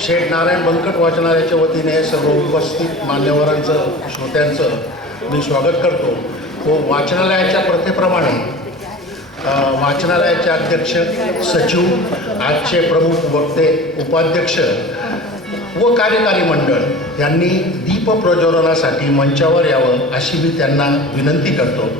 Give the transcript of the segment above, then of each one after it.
शेठ नारायण बंकट वाचनालयाच्या वतीने सर्व उपस्थित मान्यवरांचं श्रोत्यांचं मी स्वागत करतो व वाचनालयाच्या प्रथेप्रमाणे वाचनालयाचे अध्यक्ष सचिव आजचे प्रमुख वक्ते उपाध्यक्ष व कार्यकारी मंडळ यांनी दीप प्रज्वलनासाठी मंचावर यावं अशी मी त्यांना विनंती करतो।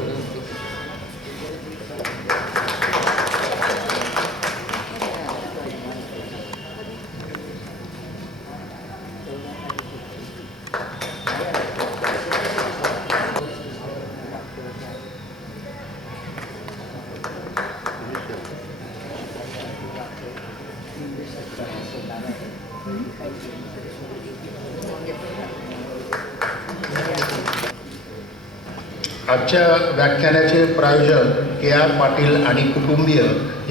आजच्या व्याख्यानाचे प्रायोजक के.आर. पाटील आणि कुटुंबीय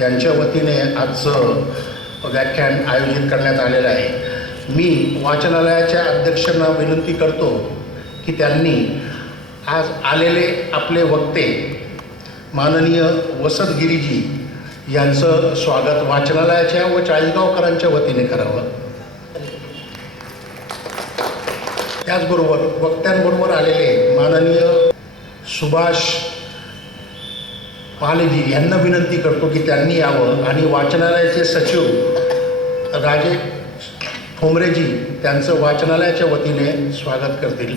यांच्या वतीने आजचं व्याख्यान आयोजित करण्यात आलेलं आहे। मी वाचनालयाच्या अध्यक्षांना विनंती करतो की त्यांनी आज आलेले आपले वक्ते माननीय वसंत गिरीजी यांचं स्वागत वाचनालयाच्या व चाळीसगावकरांच्या वतीने करावं। त्याचबरोबर वक्त्यांबरोबर आलेले माननीय सुभाष पालेजी यांना विनंती करतो की त्यांनी यावं आणि वाचनालयाचे सचिव राजेश ठोंबरेजी त्यांचं वाचनालयाच्या वतीने स्वागत करतील।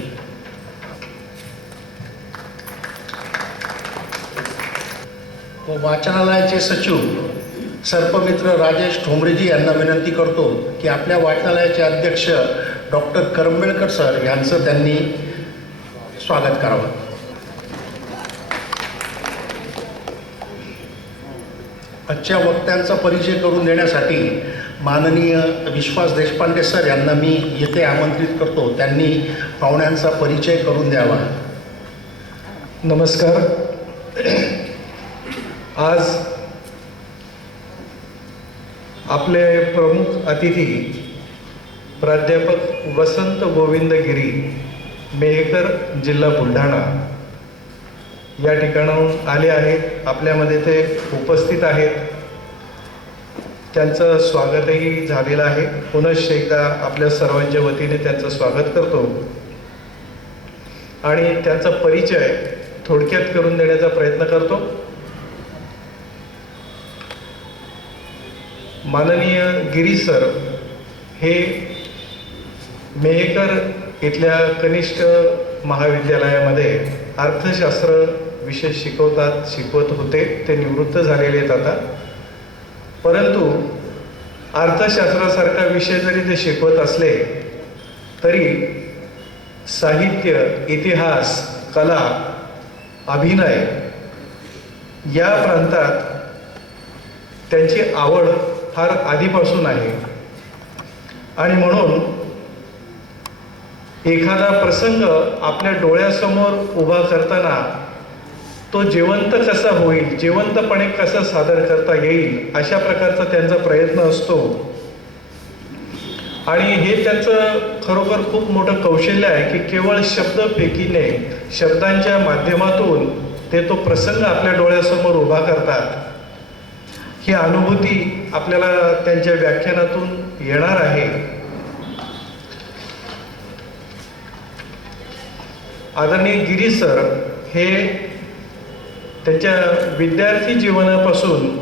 व वाचनालयाचे सचिव सर्पमित्र राजेश ठोंबरेजी यांना विनंती करतो की आपल्या वाचनालयाचे अध्यक्ष डॉक्टर करंबेळकर सर यांचं त्यांनी स्वागत करावं। आजच्या वक्त्यांचा परिचय करून देण्यासाठी माननीय विश्वास देशपांडे सर यांना मी येथे आमंत्रित करतो, त्यांनी पाहुण्यांचा परिचय करून द्यावा। नमस्कार। आज आपले प्रमुख अतिथी प्राध्यापक वसंत गोविंद गिरी मेहकर जिल्हा बुलढाणा या ठिकाणाहून आले आहेत। आपल्यामध्ये ते उपस्थित आहेत, त्यांचं स्वागतही झालेलं आहे। पुनश्च एकदा आपल्या सर्वांच्या वतीने त्यांचं स्वागत करतो आणि त्यांचा परिचय थोडक्यात करून देण्याचा प्रयत्न करतो। माननीय गिरी सर हे मेहकर इथल्या कनिष्ठ महाविद्यालयामध्ये अर्थशास्त्र विषय शिकवत होते। ते निवृत्त झालेले आहेत आता, परंतु अर्थशास्त्रासारखा विषय जरी ते शिकवत असले तरी साहित्य, इतिहास, कला, अभिनय या प्रांतात त्यांची आवड फार आधीपासून आहे आणि म्हणून एखादा प्रसंग आपल्या डोळ्यासमोर उभा करताना तो जिवंत कसा होईल, जिवंतपणे कसा सादर करता येईल अशा प्रकारचा त्यांचा प्रयत्न असतो आणि हे त्यांचं खरोखर खूप मोठं कौशल्य आहे की केवळ शब्दफेकीने, शब्दांच्या माध्यमातून ते तो प्रसंग आपल्या डोळ्यासमोर उभा करतात। ही अनुभूती आपल्याला त्यांच्या व्याख्यानातून येणार आहे। आदरणीय गिरी सर हे त्यांच्या विद्यार्थी जीवनापासून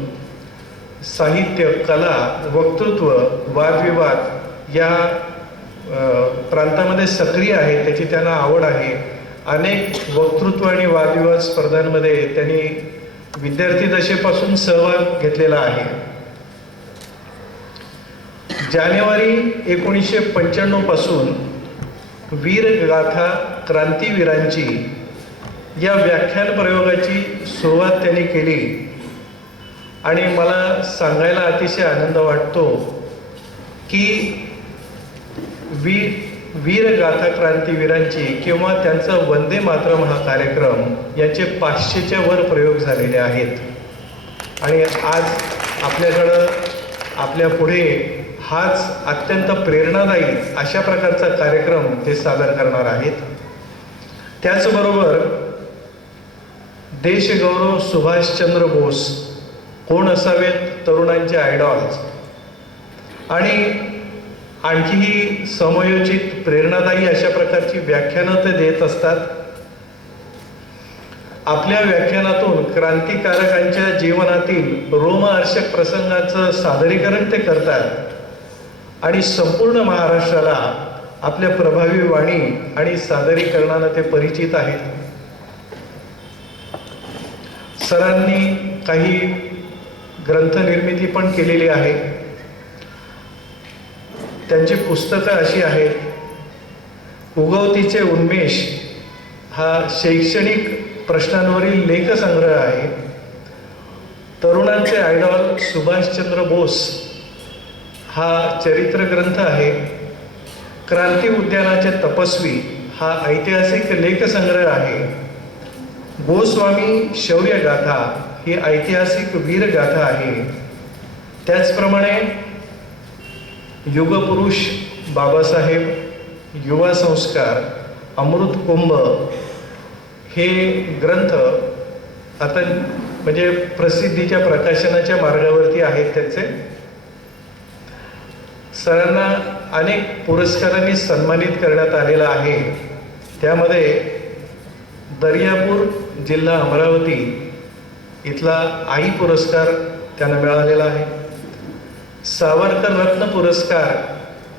साहित्य, कला, वक्तृत्व, वादविवाद या प्रांतामध्ये सक्रिय आहे। त्याची त्यांना आवड आहे। अनेक वक्तृत्व आणि वादविवाद स्पर्धांमध्ये त्यांनी विद्यार्थी दशेपासून सहभाग घेतलेला आहे। जानेवारी 1995 पासून वीरगाथा क्रांतीवीरांची या व्याख्यान प्रयोगाची सुरुवात त्यांनी केली आणि मला सांगायला अतिशय आनंद वाटतो की वीरगाथा क्रांतीवीरांची किंवा त्यांचा वंदे मातरम हा कार्यक्रम याचे 500च्या वर प्रयोग झालेले आहेत आणि आज आपल्याकडं आपल्या पुढे हाच अत्यंत प्रेरणादायी अशा प्रकारचा कार्यक्रम ते सादर करणार आहेत। त्याचबरोबर देशगौरव सुभाषचंद्र बोस कोण असावेत तरुणांचे आयडॉल्स आणि आणखीही समयोचित प्रेरणादायी अशा प्रकारची व्याख्यानं ते देत असतात. आपल्या व्याख्यानातून क्रांतिकारकांच्या जीवनातील रोमहर्षक प्रसंगाचं सादरीकरण ते करतात आणि संपूर्ण महाराष्ट्राला आपल्या प्रभावी वाणी आणि सादरीकरणानं ते परिचित आहेत. सरांनी काही ग्रंथनिर्मिती पण केलेली आहे. त्यांची पुस्तकं अशी आहेत. उगवतीचे उन्मेष हा शैक्षणिक प्रश्नांवरील लेखसंग्रह आहे. तरुणांचे आयडॉल सुभाषचंद्र बोस हा चरित्र ग्रंथ आहे. क्रांती उद्यानाचे तपस्वी हा ऐतिहासिक लेखसंग्रह आहे. गोस्वामी शौर्यगाथा ही ऐतिहासिक वीरगाथा आहे. त्याचप्रमाणे युगपुरुष बाबासाहेब, युवा संस्कार, अमृत कुंभ हे ग्रंथ आता म्हणजे प्रसिद्धीच्या प्रकाशनाच्या मार्गावरती आहेत. त्याचे सरांना अनेक पुरस्कारांनी सन्मानित करण्यात आलेला आहे. त्यामध्ये दर्यापूर जिल्हा अमरावती इथला आई पुरस्कार त्यांना मिळालेला आहे. सावरकर रत्न पुरस्कार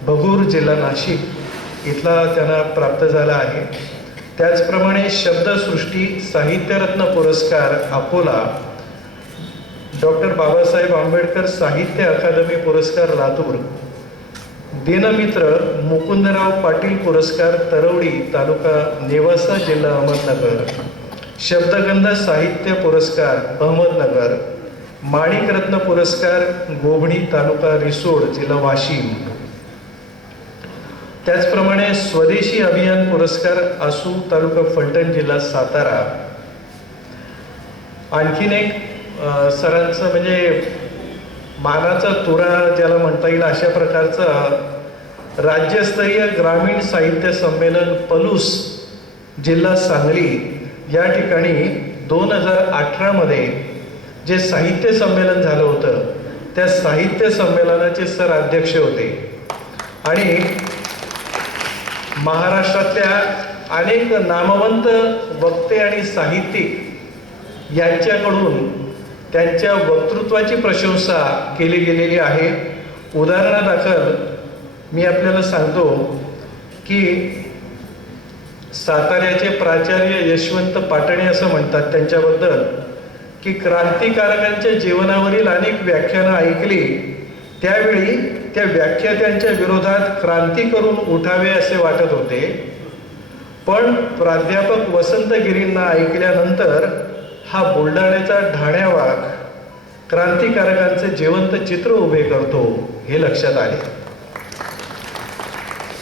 भगूर जिल्हा नाशिक इथला त्यांना प्राप्त झाला आहे. त्याचप्रमाणे शब्दसृष्टी साहित्यरत्न पुरस्कार अकोला, डॉक्टर बाबासाहेब आंबेडकर साहित्य अकादमी पुरस्कार लातूर, दिनमित्र मुकुंदराव पाटील पुरस्कार तरवडी तालुका नेवासा जिल्हा अहमदनगर, शब्दगंध साहित्य पुरस्कार अहमदनगर, माणिकरत्न पुरस्कार गोभणी तालुका रिसोड जिल्हा वाशिम, त्याचप्रमाणे स्वदेशी अभियान पुरस्कार आसू तालुका फलटण जिल्हा सातारा. आणखीन एक सरांचं म्हणजे मानाचा तुरा ज्याला म्हणता येईल अशा प्रकारचं राज्यस्तरीय ग्रामीण साहित्य संमेलन पलूस जिल्हा सांगली या ठिकाणी 2018 मध्ये जे साहित्य संमेलन झालं होतं त्या साहित्य संमेलनाचे सर अध्यक्ष होते आणि महाराष्ट्रातल्या अनेक नामवंत वक्ते आणि साहित्यिक यांच्याकडून त्यांच्या वक्तृत्वाची प्रशंसा केली गेलेली आहे. उदाहरणादाखल मी आपल्याला सांगतो की साताऱ्याचे प्राचार्य यशवंत पाटणे असं म्हणतात त्यांच्याबद्दल की क्रांतिकारकांच्या जीवनावरील अनेक व्याख्यानं ऐकली त्यावेळी त्या व्याख्यात्यांच्या विरोधात क्रांती करून उठावे असे वाटत होते, पण प्राध्यापक वसंत गिरींना ऐकल्यानंतर हा बुलढाण्याचा ढाण्या वाघ क्रांतिकारकांचे जिवंत चित्र उभे करतो हे लक्षात आले.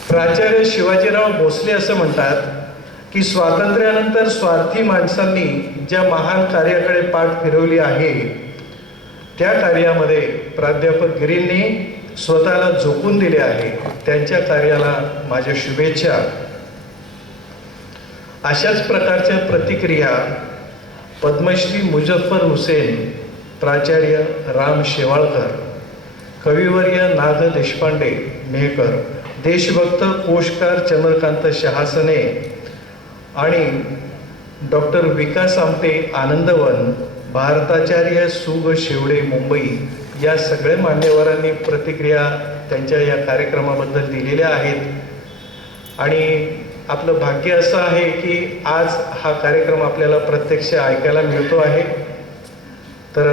प्राचार्य शिवाजीराव भोसले असं म्हणतात की स्वातंत्र्यानंतर स्वार्थी माणसांनी ज्या महान कार्याकडे पाठ फिरवली आहे त्या कार्यामध्ये प्राध्यापक गिरींनी स्वतःला झोकून दिले आहे. त्यांच्या कार्याला माझ्या शुभेच्छा. अशाच प्रकारच्या प्रतिक्रिया पद्मश्री मुझफ्फर हुसेन, प्राचार्य राम शेवाळकर, कविवर्य नाग देशपांडे मेहकर, देशभक्त कोशकार चंद्रकांत शहासने आणि डॉक्टर विकास आमटे आनंदवन, भारताचार्य सुग शेवडे मुंबई या सगळ्या मान्यवरांनी प्रतिक्रिया त्यांच्या या कार्यक्रमाबद्दल दिलेल्या आहेत. आणि आपलं भाग्य असं आहे की आज हा कार्यक्रम आपल्याला प्रत्यक्ष ऐकायला मिळतो आहे. तर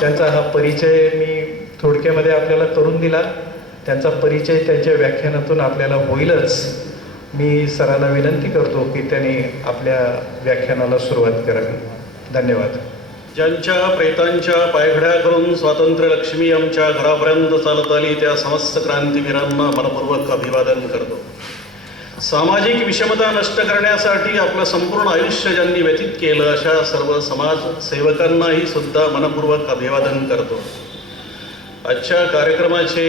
त्यांचा हा परिचय मी थोडक्यामध्ये आपल्याला करून दिला. त्यांचा परिचय त्यांच्या व्याख्यानातून आपल्याला होईलच. मी सरांना विनंती करतो की त्यांनी आपल्या व्याख्यानाला सुरुवात करावी. धन्यवाद. ज्यांच्या प्रेतांच्या पायघड्या करून स्वातंत्र्य लक्ष्मी आमच्या घरापर्यंत चालत आली त्या समस्त क्रांतीवीरांना मनपूर्वक अभिवादन करतो. सामाजिक विषमता नष्ट करण्यासाठी आपलं संपूर्ण आयुष्य ज्यांनी व्यतीत केलं अशा सर्व समाजसेवकांनाही सुद्धा मनपूर्वक अभिवादन करतो. आजच्या कार्यक्रमाचे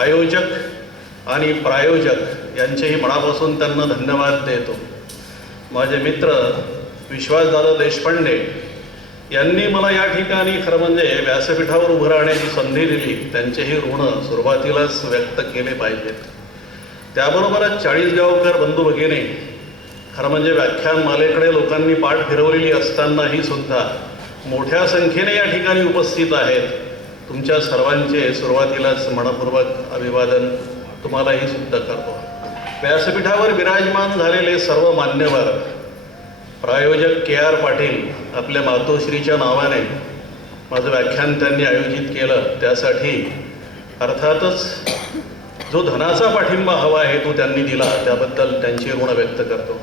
आयोजक आणि प्रायोजक यांचेही मनापासून त्यांना धन्यवाद देतो. माझे मित्र विश्वासदादा देशपांडे यांनी मला या ठिकाणी खरं म्हणजे व्यासपीठावर उभं राहण्याची संधी दिली, त्यांचेही ऋण सुरुवातीलाच व्यक्त केले पाहिजेत. त्याबरोबरच चाळीसगावकर बंधू भगिनी, खरं म्हणजे व्याख्यानमालेकडे लोकांनी पाठ फिरवलेली असतानाही सुद्धा मोठ्या संख्येने या ठिकाणी उपस्थित आहेत. तुमच्या सर्वांचे सुरुवातीलाच मनपूर्वक अभिवादन तुम्हालाही सुद्धा करतो. व्यासपीठावर विराजमान झालेले सर्व मान्यवर, प्रायोजक KR पाटील आपल्या मातोश्रीच्या नावाने माझं व्याख्यान त्यांनी आयोजित केलं, त्यासाठी अर्थातच जो धनाचा पाठिंबा हवा आहे तो त्यांनी दिला, त्याबद्दल त्यांचे ऋण व्यक्त करतो.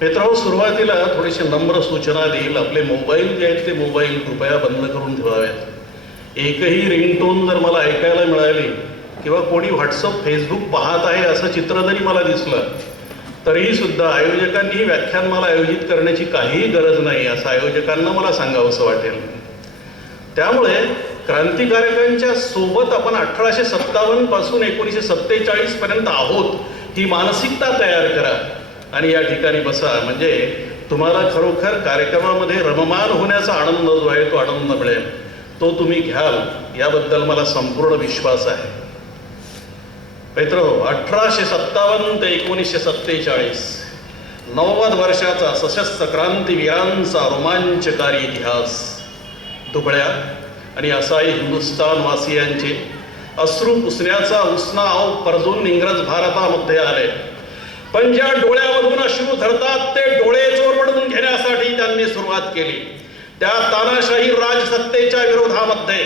मित्रांनो, सुरुवातीला थोडीशी नम्र सूचना देईल. आपले मोबाईल जे आहेत ते मोबाईल कृपया बंद करून ठेवावेत. एकही रिंगटोन जर मला ऐकायला मिळाली किंवा कोणी व्हॉट्सअप फेसबुक पाहत आहे असं चित्र जरी मला दिसलं तरीही सुद्धा आयोजकांनी ही व्याख्यानमाला आयोजित करण्याची काहीही गरज नाही असं आयोजकांना मला सांगावंसं वाटेल. त्यामुळे क्रांतिकारकांच्या सोबत आपण 1857 पासून 1947 पर्यंत आहोत ही मानसिकता तयार करा आणि या ठिकाणी बसा, म्हणजे तुम्हाला खरोखर कार्यक्रमामध्ये रममान होण्याचा आनंद जो आहे तो आनंद मिळेल, तो तुम्ही घ्याल याबद्दल मला संपूर्ण विश्वास आहे. मित्रांनो, 1857 ते 1947 90 वर्षाचा सशस्त्र क्रांतीवीरांचा रोमांचकारी इतिहास. दुबळ्या आणि असाही हिंदुस्थानवासियांचे अश्रू पुसण्याचा उसना परजून इंग्रज भारतामध्ये आले, पण ज्या डोळ्यामधून अश्रू धरतात ते डोळे चोरपडून घेण्यासाठी त्यांनी सुरुवात केली. त्या तानाशाही राजसत्तेच्या विरोधामध्ये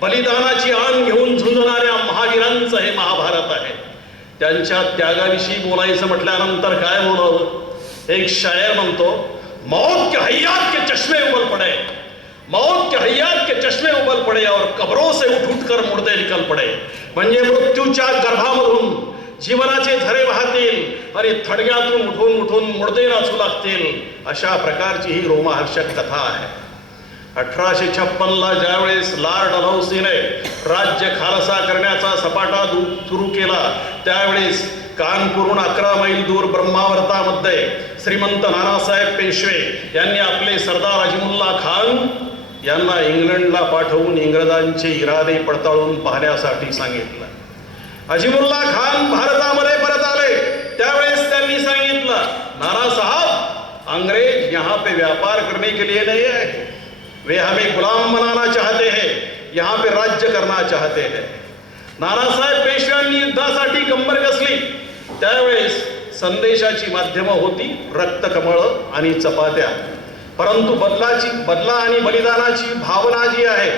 बलिदानाची आण घेऊन झुंजणाऱ्या महावीरांचं हे महाभारत आहे. त्यांच्या त्यागाविषयी बोलायचं म्हटल्यानंतर काय बोलावं? एक शायर म्हणतो, मौत के हयात के चष्मे उबल पडे, मौत के हयात के चष्मे उबल पडे और कब्रों से उठ उठ कर मुर्दे निकल पडे. म्हणजे मृत्यूच्या गर्भामधून जीवनाचे झरे वाहतील आणि थडग्यातून उठून उठून मुर्दे नाचू लागतील, अशा प्रकारची ही रोमहर्षक कथा आहे. 1856ला ज्यावेळेस लॉर्ड डलहौसीने राज्य खालसा करण्याचा सपाटा सुरू केला, त्यावेळेस कानपूरहून 11 मैल दूर ब्रह्मावर्तामध्ये श्रीमंत नानासाहेब पेशवे यांनी आपले सरदार अजीमुल्ला खान यांना इंग्लंडला पाठवून इंग्रजांचे इरादे पडताळून पाहण्यासाठी सांगितलं. अजीमुल्ला खान भारतामध्ये परत आले, त्यावेळेस त्यांनी सांगितलं, नाना साहब, अंग्रेज यहाँ पे व्यापार करने के लिए नहीं है, वे हमें गुलाम बनाना चाहते हैं, यहाँ पे राज्य करना चाहते हैं. नानासाहेब पेशव्यांनी युद्धासाठी कंबर कसली. त्यावेळेस संदेशाची माध्यमं होती रक्तकमळ आणि चपात्या, परंतु बदला आणि बलिदानाची भावना जी आहे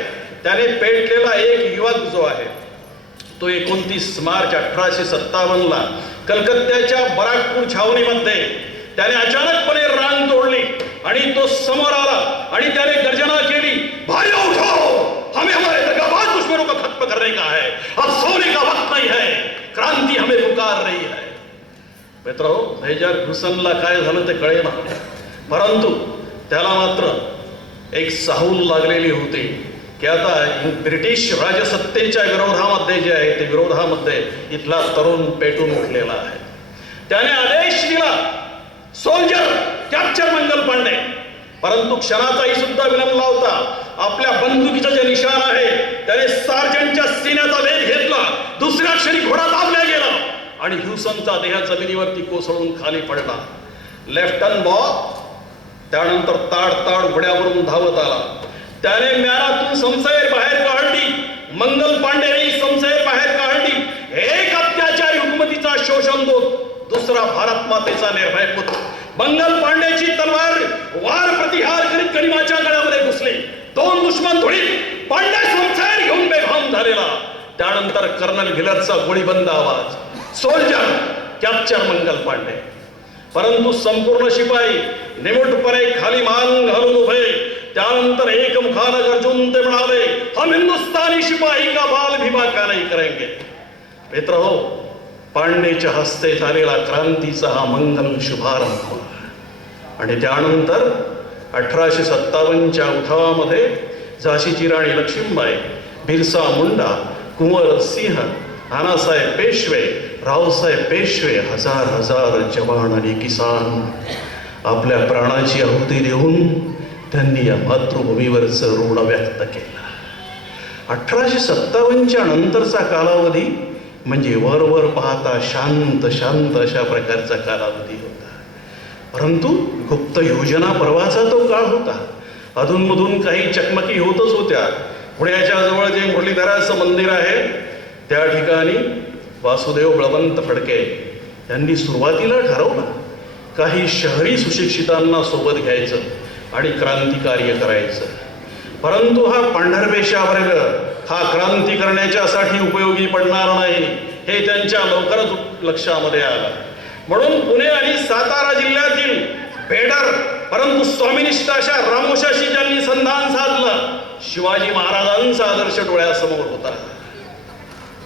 त्याने पेटलेला एक युवक जो आहे तो 29 मार्च 1857ला कलकत्त्याच्या बराकपूर छावणीमध्ये त्याने अचानकपणे रांग तोडली आणि तो समोर आला आणि त्याने गर्जना केली, भाइयों उठो, हमें हमारे दगाबाज दुश्मनों को खत्म करने का है, अब सोने का वक्त नहीं है, क्रांती हमें पुकार रही है. मित्रांनो, मेजर हुसेनला काय झालं ते कळेना, परंतु त्याला मात्र एक साहूल लागलेली होती की आता ब्रिटिश राजसत्तेच्या विरोधामध्ये जे आहे ते विरोधामध्ये इथला तरुण पेटून उठलेला आहे. त्याने आदेश दिला, सोल्जर कॅप्चर मंगल पांडे. परंतु क्षणाचाही सुद्धा विलंब लावता आपल्या बंदुकीचं जे निशाण आहे त्याने सार्जंटच्या सीन्याचा वेध घेतला, दुसऱ्या क्षणी घोडा दाबला गेला आणि ह्युसनचा देह जमिनीवरती कोसळून खाली पडला. लेफ्टनंट बॉब त्यानंतर ताड घोड्यावरून धावत आला. त्याने म्यानातून समसैर बाहेर काढली, मंगल पांडेने समसैर बाहेर काढली. एक अत्याचारी हुकूमतीचा शोषण दूत, दुसरा भारत मातेचा निर्भय पुत्र. मंगल पांडेची तलवार वार प्रतिहार करीत गनिमाच्या गळ्यामध्ये घुसली. 2 दुश्मन धुळीत, पांडे समसैर घेऊन बेभान झालेला. त्यानंतर कर्नल व्हिलरचा गोळीबंद आवाज, सोल्जर कॅप्चर मंगल पांडे. परंतु संपूर्ण शिपाई निमुटपणे खाली मान घालून उभे. त्यानंतर एकमुखानं गर्जून ते म्हणाले, हम हिंदुस्तानी शिपाई का बाल भी बाका नहीं करेंगे. मित्रहो, पांडेच्या हस्ते झालेला क्रांतीचा हा मंगल शुभारंभ आणि त्यानंतर 1857च्या उठावामध्ये झाशीची राणी लक्ष्मीबाई, बिरसा मुंडा, कुंवर सिंह, नानासाहेब पेशवे, रावसाहेब पेशवे, हजार जवान आणि किसान आपल्या प्राणाची आहुती देऊन त्यांनी या मातृभूमीवरचं ऋण व्यक्त केलं. 1857च्या नंतरचा कालावधी म्हणजे वरवर पाहता शांत शांत अशा प्रकारचा कालावधी होता. परंतु गुप्त योजना पर्वाचा तो काळ होता. अधूनमधून काही चकमकी होतच होत्या. पुण्याच्या जवळ जे मुरलीधराचं मंदिर आहे त्या ठिकाणी वासुदेव बळवंत फडके यांनी सुरुवातीला ठरवलं काही शहरी सुशिक्षितांना सोबत घ्यायचं आणि क्रांतिकार्य करायचं. परंतु हा पांढरपेशा वर्ग हा क्रांती करण्याच्यासाठी उपयोगी पडणार नाही हे त्यांच्या लवकरच लक्षामध्ये आलं. म्हणून पुणे आणि सातारा जिल्ह्यातील बेडर परंतु स्वामिनिष्ठ अशा रामोशाशी ज्यांनी संधान साधलं, शिवाजी महाराजांचा आदर्श डोळ्यासमोर होता.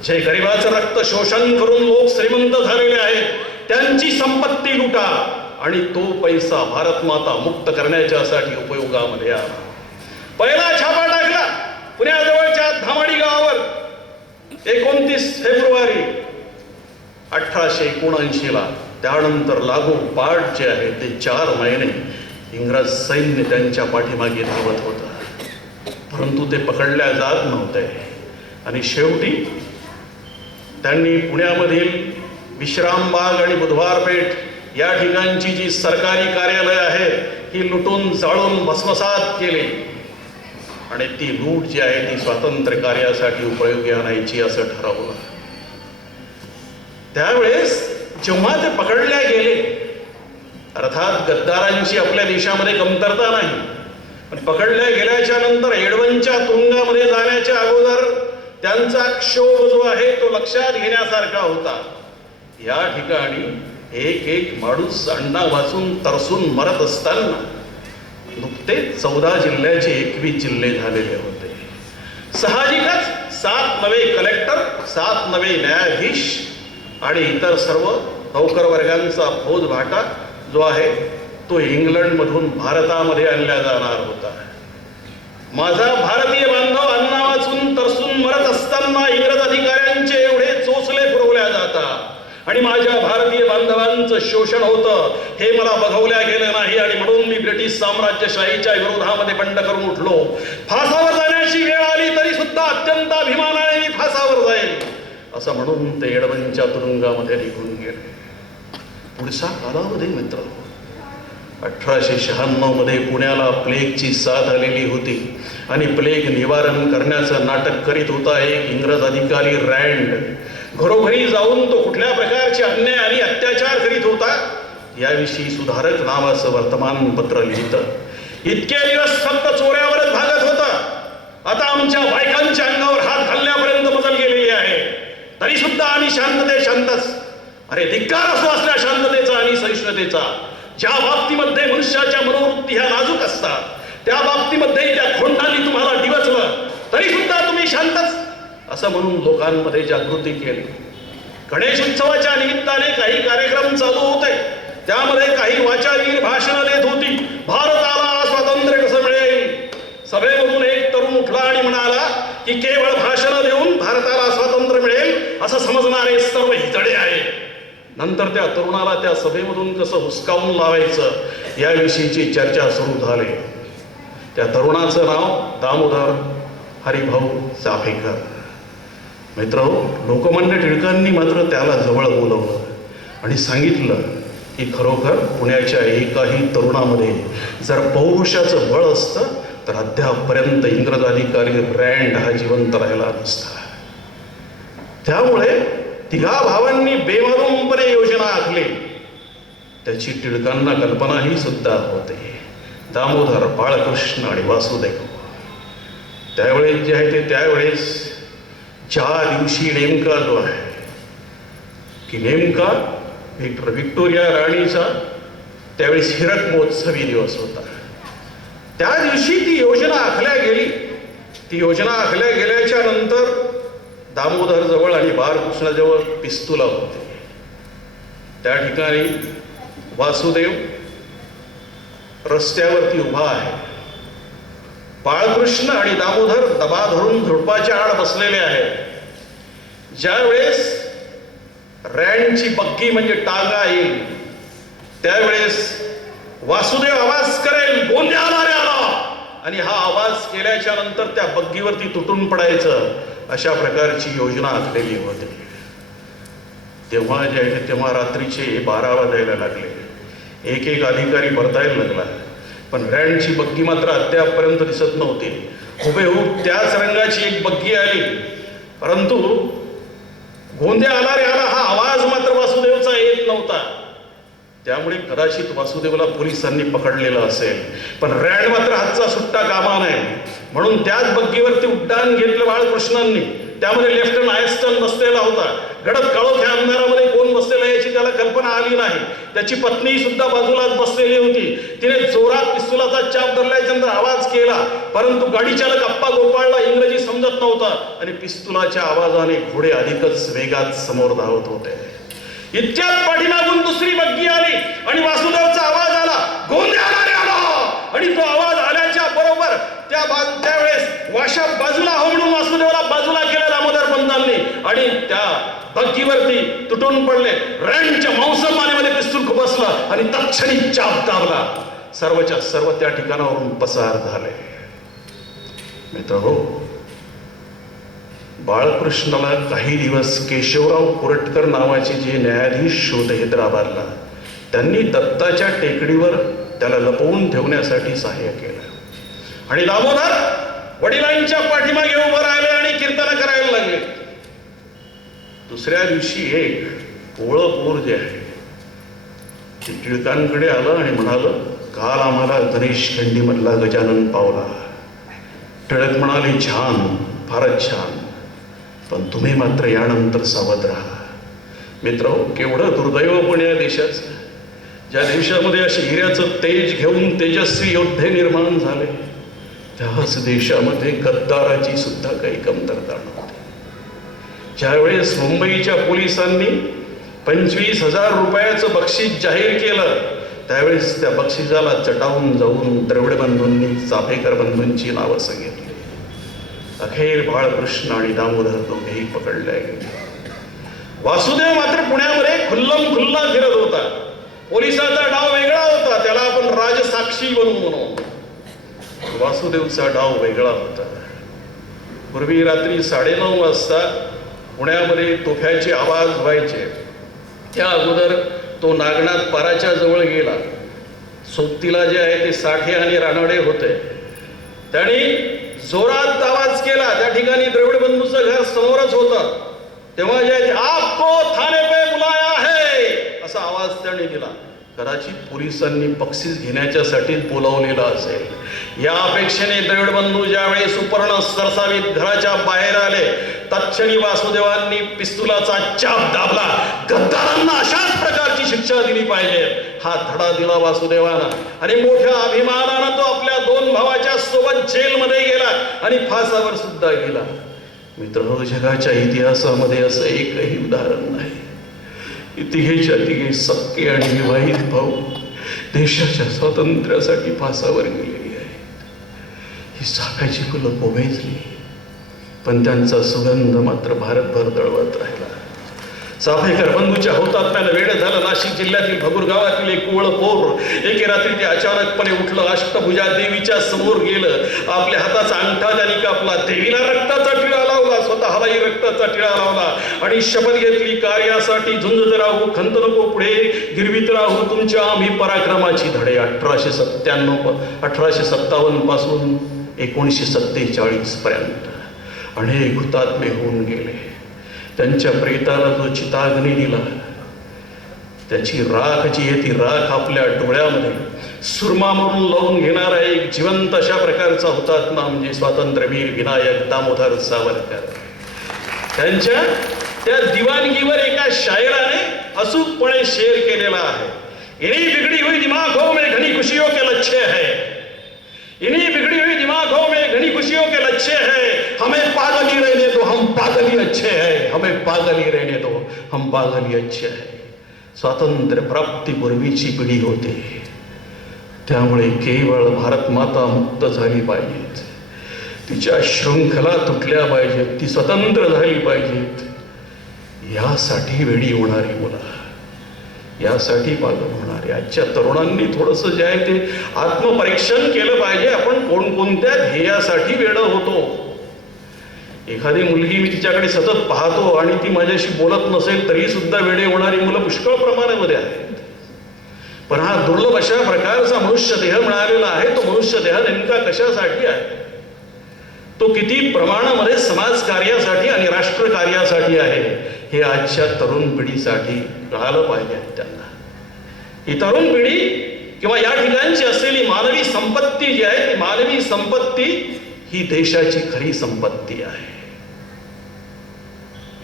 जे गरिबाचं रक्त शोषण करून लोक श्रीमंत झालेले आहेत त्यांची संपत्ती लुटा आणि तो पैसा भारत माता मुक्त करण्याच्यासाठी उपयोगामध्ये आला. पहिला छापा टाकला पुण्याजवळच्या धामाडी गावावर 29 फेब्रुवारी 1879ला. त्यानंतर लागोपाठ जे आहे ते 4 महिने इंग्रज सैन्य त्यांच्या पाठीमागे धावत होतं. परंतु ते पकडल्या जात नव्हते आणि शेवटी त्यांनी पुण्यामधील विश्रामबाग आणि बुधवारपेठ या ठिकाणची जी सरकारी कार्यालय आहेत ही लुटून जाळून भस्मसात केली आणि ती लूट जी आहे ती स्वातंत्र्य कार्यासाठी उपयोगी आणायची असं ठरवलं. त्यावेळेस जेव्हा ते पकडल्या गेले, अर्थात गद्दारांची आपल्या देशामध्ये कमतरता नाही, पण पकडल्या गेल्याच्या नंतर एडवनच्या तुरुंगामध्ये जाण्याच्या अगोदर त्यांचा क्षोभ जो आहे तो लक्षात घेण्यासारखा होता. या ठिकाणी एक एक माणूस अण्णा वाचून तरसून मरत असताना नुकतेच 14 जिल्ह्याचे 21 जिल्हे झालेले होते. साहजिकच 7 नवे कलेक्टर, 7 नवे न्यायाधीश आणि इतर सर्व नौकर वर्गांचा फौजफाटा जो आहे तो इंग्लंडमधून भारतामध्ये आणला जाणार होता. माझा भारतीय बांधव अण्णा वाचून तरसून मरत असताना इंग्रज अधिकाऱ्यांचे एवढे चोचले पुरवल्या जातात आणि माझ्या भारतीय बांधवांचं शोषण होतं हे मला बघवल्या गेलं नाही आणि म्हणून मी ब्रिटिश साम्राज्यशाहीच्या विरोधामध्ये बंड करून उठलो. फासावर जाण्याची वेळ आली तरी सुद्धा अत्यंत अभिमानाने मी फासावर जाईल असं म्हणून ते एडवनच्या तुरुंगामध्ये निघून गेले. पुढचा कालावधी मित्र 1896 मध्ये पुण्याला प्लेगची साथ आलेली होती आणि प्लेग निवारण करण्याचं नाटक करीत होता एक इंग्रज अधिकारी रँड. घरोघरी जाऊन तो कुठल्या प्रकारचे अन्याय आणि अत्याचार करीत होता याविषयी सुधारक नावाचं वर्तमानपत्र लिहितं. इतके दिवस फक्त चोऱ्यावरच भागत होता, आता आमच्या बायकांच्या अंगावर हात घालण्यापर्यंत मजल गेलेली आहे. तरी सुद्धा आम्ही शांतच. अरे धिक्कार असो असल्या शांततेचा आणि सहिष्णुतेचा. ज्या बाबतीमध्ये मनुष्याच्या मनोवृत्ती ह्या नाजूक असतात त्या बाबतीमध्ये त्या खोंडांनी तुम्हाला डिवचलं तरी सुद्धा तुम्ही शांतच असं म्हणून लोकांमध्ये जागृती केली. गणेश उत्सवाच्या निमित्ताने काही कार्यक्रम चालू होते. त्यामध्ये काही वाचावीर भाषणं देत होती. भारताला स्वातंत्र्य कसं मिळेल. सभेमधून एक तरुण उठला आणि म्हणाला की केवळ भाषणं देऊन भारताला स्वातंत्र्य मिळेल असं समजणारे सर्व हिजडे आहेत. नंतर त्या तरुणाला त्या सभेमधून कसं हुसकावून लावायचं याविषयीची चर्चा सुरू झाली. त्या तरुणाचं नाव दामोदर हरिभाऊ चाफेकर. मित्र, लोकमान्य टिळकांनी मात्र त्याला जवळ बोलवलं आणि सांगितलं की खरोखर पुण्याच्या एकाही तरुणामध्ये जर पौरुषाचं बळ असतं तर अद्यापपर्यंत इंग्रज अधिकारी रँड हा जिवंत राहिला नसता. त्यामुळे तिघा भावांनी बेमालूमपणे योजना आखली. त्याची टिळकांना कल्पनाही सुद्धा होते. दामोदर, बाळकृष्ण आणि वासुदेव. त्यावेळेस जे आहे ते त्यावेळेस ज्या दिवशी नेमका जो आहे की नेमका व्हिक्टोरिया राणीचा त्यावेळेस हिरक महोत्सवी दिवस होता. त्या दिवशी ती योजना आखल्या गेली. ती योजना आखल्या गेल्याच्या नंतर दामोदर जवळ आणि बाळकृष्णाजवळ पिस्तुला होते. त्या ठिकाणी वासुदेव रस्त्यावरती उभा आहे. बाळकृष्ण आणि दामोदर दबा धरून झुडपाच्या आड बसलेले आहेत. ज्यावेळेस रँडची बग्गी म्हणजे टांगा येईल त्यावेळेस वासुदेव आवाज करेल, गोंधळाला रे आला. आणि हा आवाज केल्याच्या नंतर त्या बग्गीवरती तुटून पडायचं, अशा प्रकारची योजना आखलेली होती. तेव्हा जे आहे तेव्हा रात्रीचे 12 वाजायला लागले. एक एक अधिकारी परतायला लागला, पण व्हॅनची बग्गी मात्र अद्यापपर्यंत दिसत नव्हती. हुबेहूब त्याच रंगाची एक बग्गी आली, परंतु गोंद्या आला रे आला हा आवाज मात्र वासुदेवचा येत नव्हता. त्यामुळे कदाचित वासुदेवला पोलिसांनी पकडलेलं असेल, पण रॅड मात्र हातचा सुट्टा कामा नाही. म्हणून त्याच बग्गीवरती उड्डाण घेतलं बाळकृष्णांनी. त्यामध्ये लेफ्टनंट आयस्टन बसलेला होता. गडद काळोख्या अंधारामध्ये कोण बसलेला याची त्याला कल्पना आली नाही. त्याची पत्नी सुद्धा बाजूलाच बसलेली होती. तिने जोरात पिस्तुलाचा चाप धरल्यानंतर आवाज केला, परंतु गाडी चालक अप्पा गोपाळला इंग्रजी समजत नव्हता आणि पिस्तुलाच्या आवाजाने घोडे अधिकच वेगात समोर धावत होते. इतक्यात पाठीमागून दुसरी बग्गी आली आणि वासुदेवचा आवाज आला, गोंद्या आला रे आला. आणि तो आवाज आल्याच्या बरोबर त्यावेळेस वाशा बाजूला हो म्हणून वासुदेवला बाजूला केलं दामोदर पंतांनी आणि त्या बग्गीवरती तुटून पडले. रॅनच्या मांसलमानेमध्ये पिस्तूल खुपसलं आणि तत्क्षणी चाप दाबला. सर्वच्या सर्व त्या ठिकाणावरून पसार झाले. मित्रहो, बाळकृष्णाला काही दिवस केशवराव कोरटकर नावाचे जे न्यायाधीश होते हैदराबादला, त्यांनी दत्ताच्या टेकडीवर त्याला लपवून ठेवण्यासाठी सहाय्य केलं. आणि दामोदर वडिलांच्या पाठीमागे उभं राहिले आणि कीर्तन करायला लागले. दुसऱ्या दिवशी एक पोळं पोर जे आहे ते टिळकांकडे आलं आणि म्हणालं, काल आम्हाला गणेश खंडीमधला गजानन पावला. टिळक म्हणाले, छान, फारच छान, पण तुम्ही मात्र यानंतर सावध राहा. मित्र, केवढं दुर्दैव पण या देशाचं, ज्या देशामध्ये असे हिऱ्याचं तेज घेऊन तेजस्वी योद्धे निर्माण झाले, त्याच देशामध्ये गद्दाराची सुद्धा काही कमतरता नव्हती. ज्यावेळेस मुंबईच्या पोलिसांनी 25,000 रुपयाचं बक्षीस जाहीर केलं, त्यावेळेस त्या बक्षिसाला चटावून जाऊन द्रविड बंधूंनी चाफेकर बंधूंची नावं सांगितली. अखेर बाळकृष्ण आणि दामोदर दोघेही पकडले गेले. वासुदेव मात्र पुण्यामध्ये खुल्लम खुल्ला फिरत होता. पोलिसाचा डाव वेगळा होता, त्याला आपण राजसाक्षी म्हणू. वासुदेवचा डाव वेगळा होता. पूर्वी रात्री 9:30 वाजता पुण्यामध्ये तोफ्याचे आवाज व्हायचे. त्या अगोदर तो नागनाथ पाराच्या जवळ गेला. सोबतीला जे आहे ते साठे आणि रानडे होते. त्यांनी जोरात आवाज केला. त्या ठिकाणी द्रविड बंधूचं घर समोरच होतं. तेव्हा जे आपको थाने पे बुलाया है असा आवाज त्यांनी दिला. कदाचित पोलिसांनी बक्षीस घेण्याच्यासाठीच बोलावलेला असेल. या अपेक्षेने द्रविड बंधू ज्यावेळी सुपर्ण सरसावीत घराच्या बाहेर आले, तत्क्षणी वासुदेवांनी पिस्तुलाचा चाप दाबला. गद्दारांना अशाच प्रकारची शिक्षा दिली पाहिजे हा धडा दिला वासुदेवानं. आणि मोठ्या अभिमानानं तो आपल्या 2 भावाच्या सोबत जेलमध्ये गेला आणि फासावर सुद्धा गेला. मित्र, जगाच्या इतिहासामध्ये असं एकही उदाहरण नाही. तिघेच्या तिघे सक्के आणि विवाहित भाऊ देशाच्या स्वातंत्र्यासाठी फासावर गेलेली आहेत. ही चाकाची फुलं कोमेजली, पण त्यांचा सुगंध मात्र भारतभर दळवत राहिला. चाफेकर बंधूच्या हुतात्म्यानं वेळ झालं. नाशिक जिल्ह्यातील भगूर गावातील एक कोवळ पोर एके रात्री ते अचानकपणे उठलं. अष्टभुजा देवीच्या समोर गेलं. आपल्या हाताचा अंगठा त्यांनी कापला. देवीला रक्ताचा टिळा लावला, स्वतःलाही रक्ताचा टिळा लावला आणि शपथ घेतली, कार्यासाठी झुंजत राहू, खंत नको पुढे, गिरवीत राहू तुमच्या आम्ही पराक्रमाची धडे. 1857 पासून 1947 पर्यंत अनेक हुतात्मे होऊन गेले. त्यांच्या प्रेताला जो चिताग्नी दिला, त्याची राख जी आहे ती राख आपल्या डोळ्यामध्ये सुरमा म्हणून लावून घेणारा एक जिवंत अशा प्रकारचा हुतात्मा म्हणजे स्वातंत्र्यवीर विनायक दामोदर सावरकर. त्यांच्या त्या दिवाणगीवर एका शायराने अचूकपणे शेर केलेला आहे. इन्हीं बिगड़ी हुई दिमागों में घनी खुशियों के लच्छे है, इन्हीं बिगड़ी हुई दिमागों में घनी खुशियों के लच्छे है, हमें पागल ही रहने दो हम पागल ही अच्छे हैं, हमें पागल ही रहने दो हम पागल ही अच्छे हैं. स्वातंत्र्य प्राप्तीपूर्वीची पिढी होते, त्यामुळे केवळ भारत माता मुक्त झाली पाहिजेत, तिच्या शृंखला तुटल्या पाहिजेत, ती स्वतंत्र झाली पाहिजेत. यासाठी वेडी होणारी मुलं, यासाठी पालन होणार आहे. आजच्या तरुणांनी थोडंसं जे आहे ते आत्मपरीक्षण केलं पाहिजे. आपण कोणकोणत्या ध्येयासाठी वेडं होतो. एखादी मुलगी मी तिच्याकडे सतत पाहतो आणि ती माझ्याशी बोलत नसेल तरी सुद्धा वेडे होणारी मुलं पुष्कळ प्रमाणामध्ये आहेत. पण हा दुर्लभ अशा प्रकारचा मनुष्य देह मिळालेला आहे. तो मनुष्य देह नेमका कशासाठी आहे? तो किती प्रमाणामध्ये समाज कार्यासाठी आणि राष्ट्र कार्यासाठी आहे हे आजच्या तरुण पिढीसाठी कळालं पाहिजे. त्यांना ही तरुण पिढी किंवा या ठिकाणची असलेली मानवी संपत्ती जी आहे ती मानवी संपत्ती ही देशाची खरी संपत्ती आहे.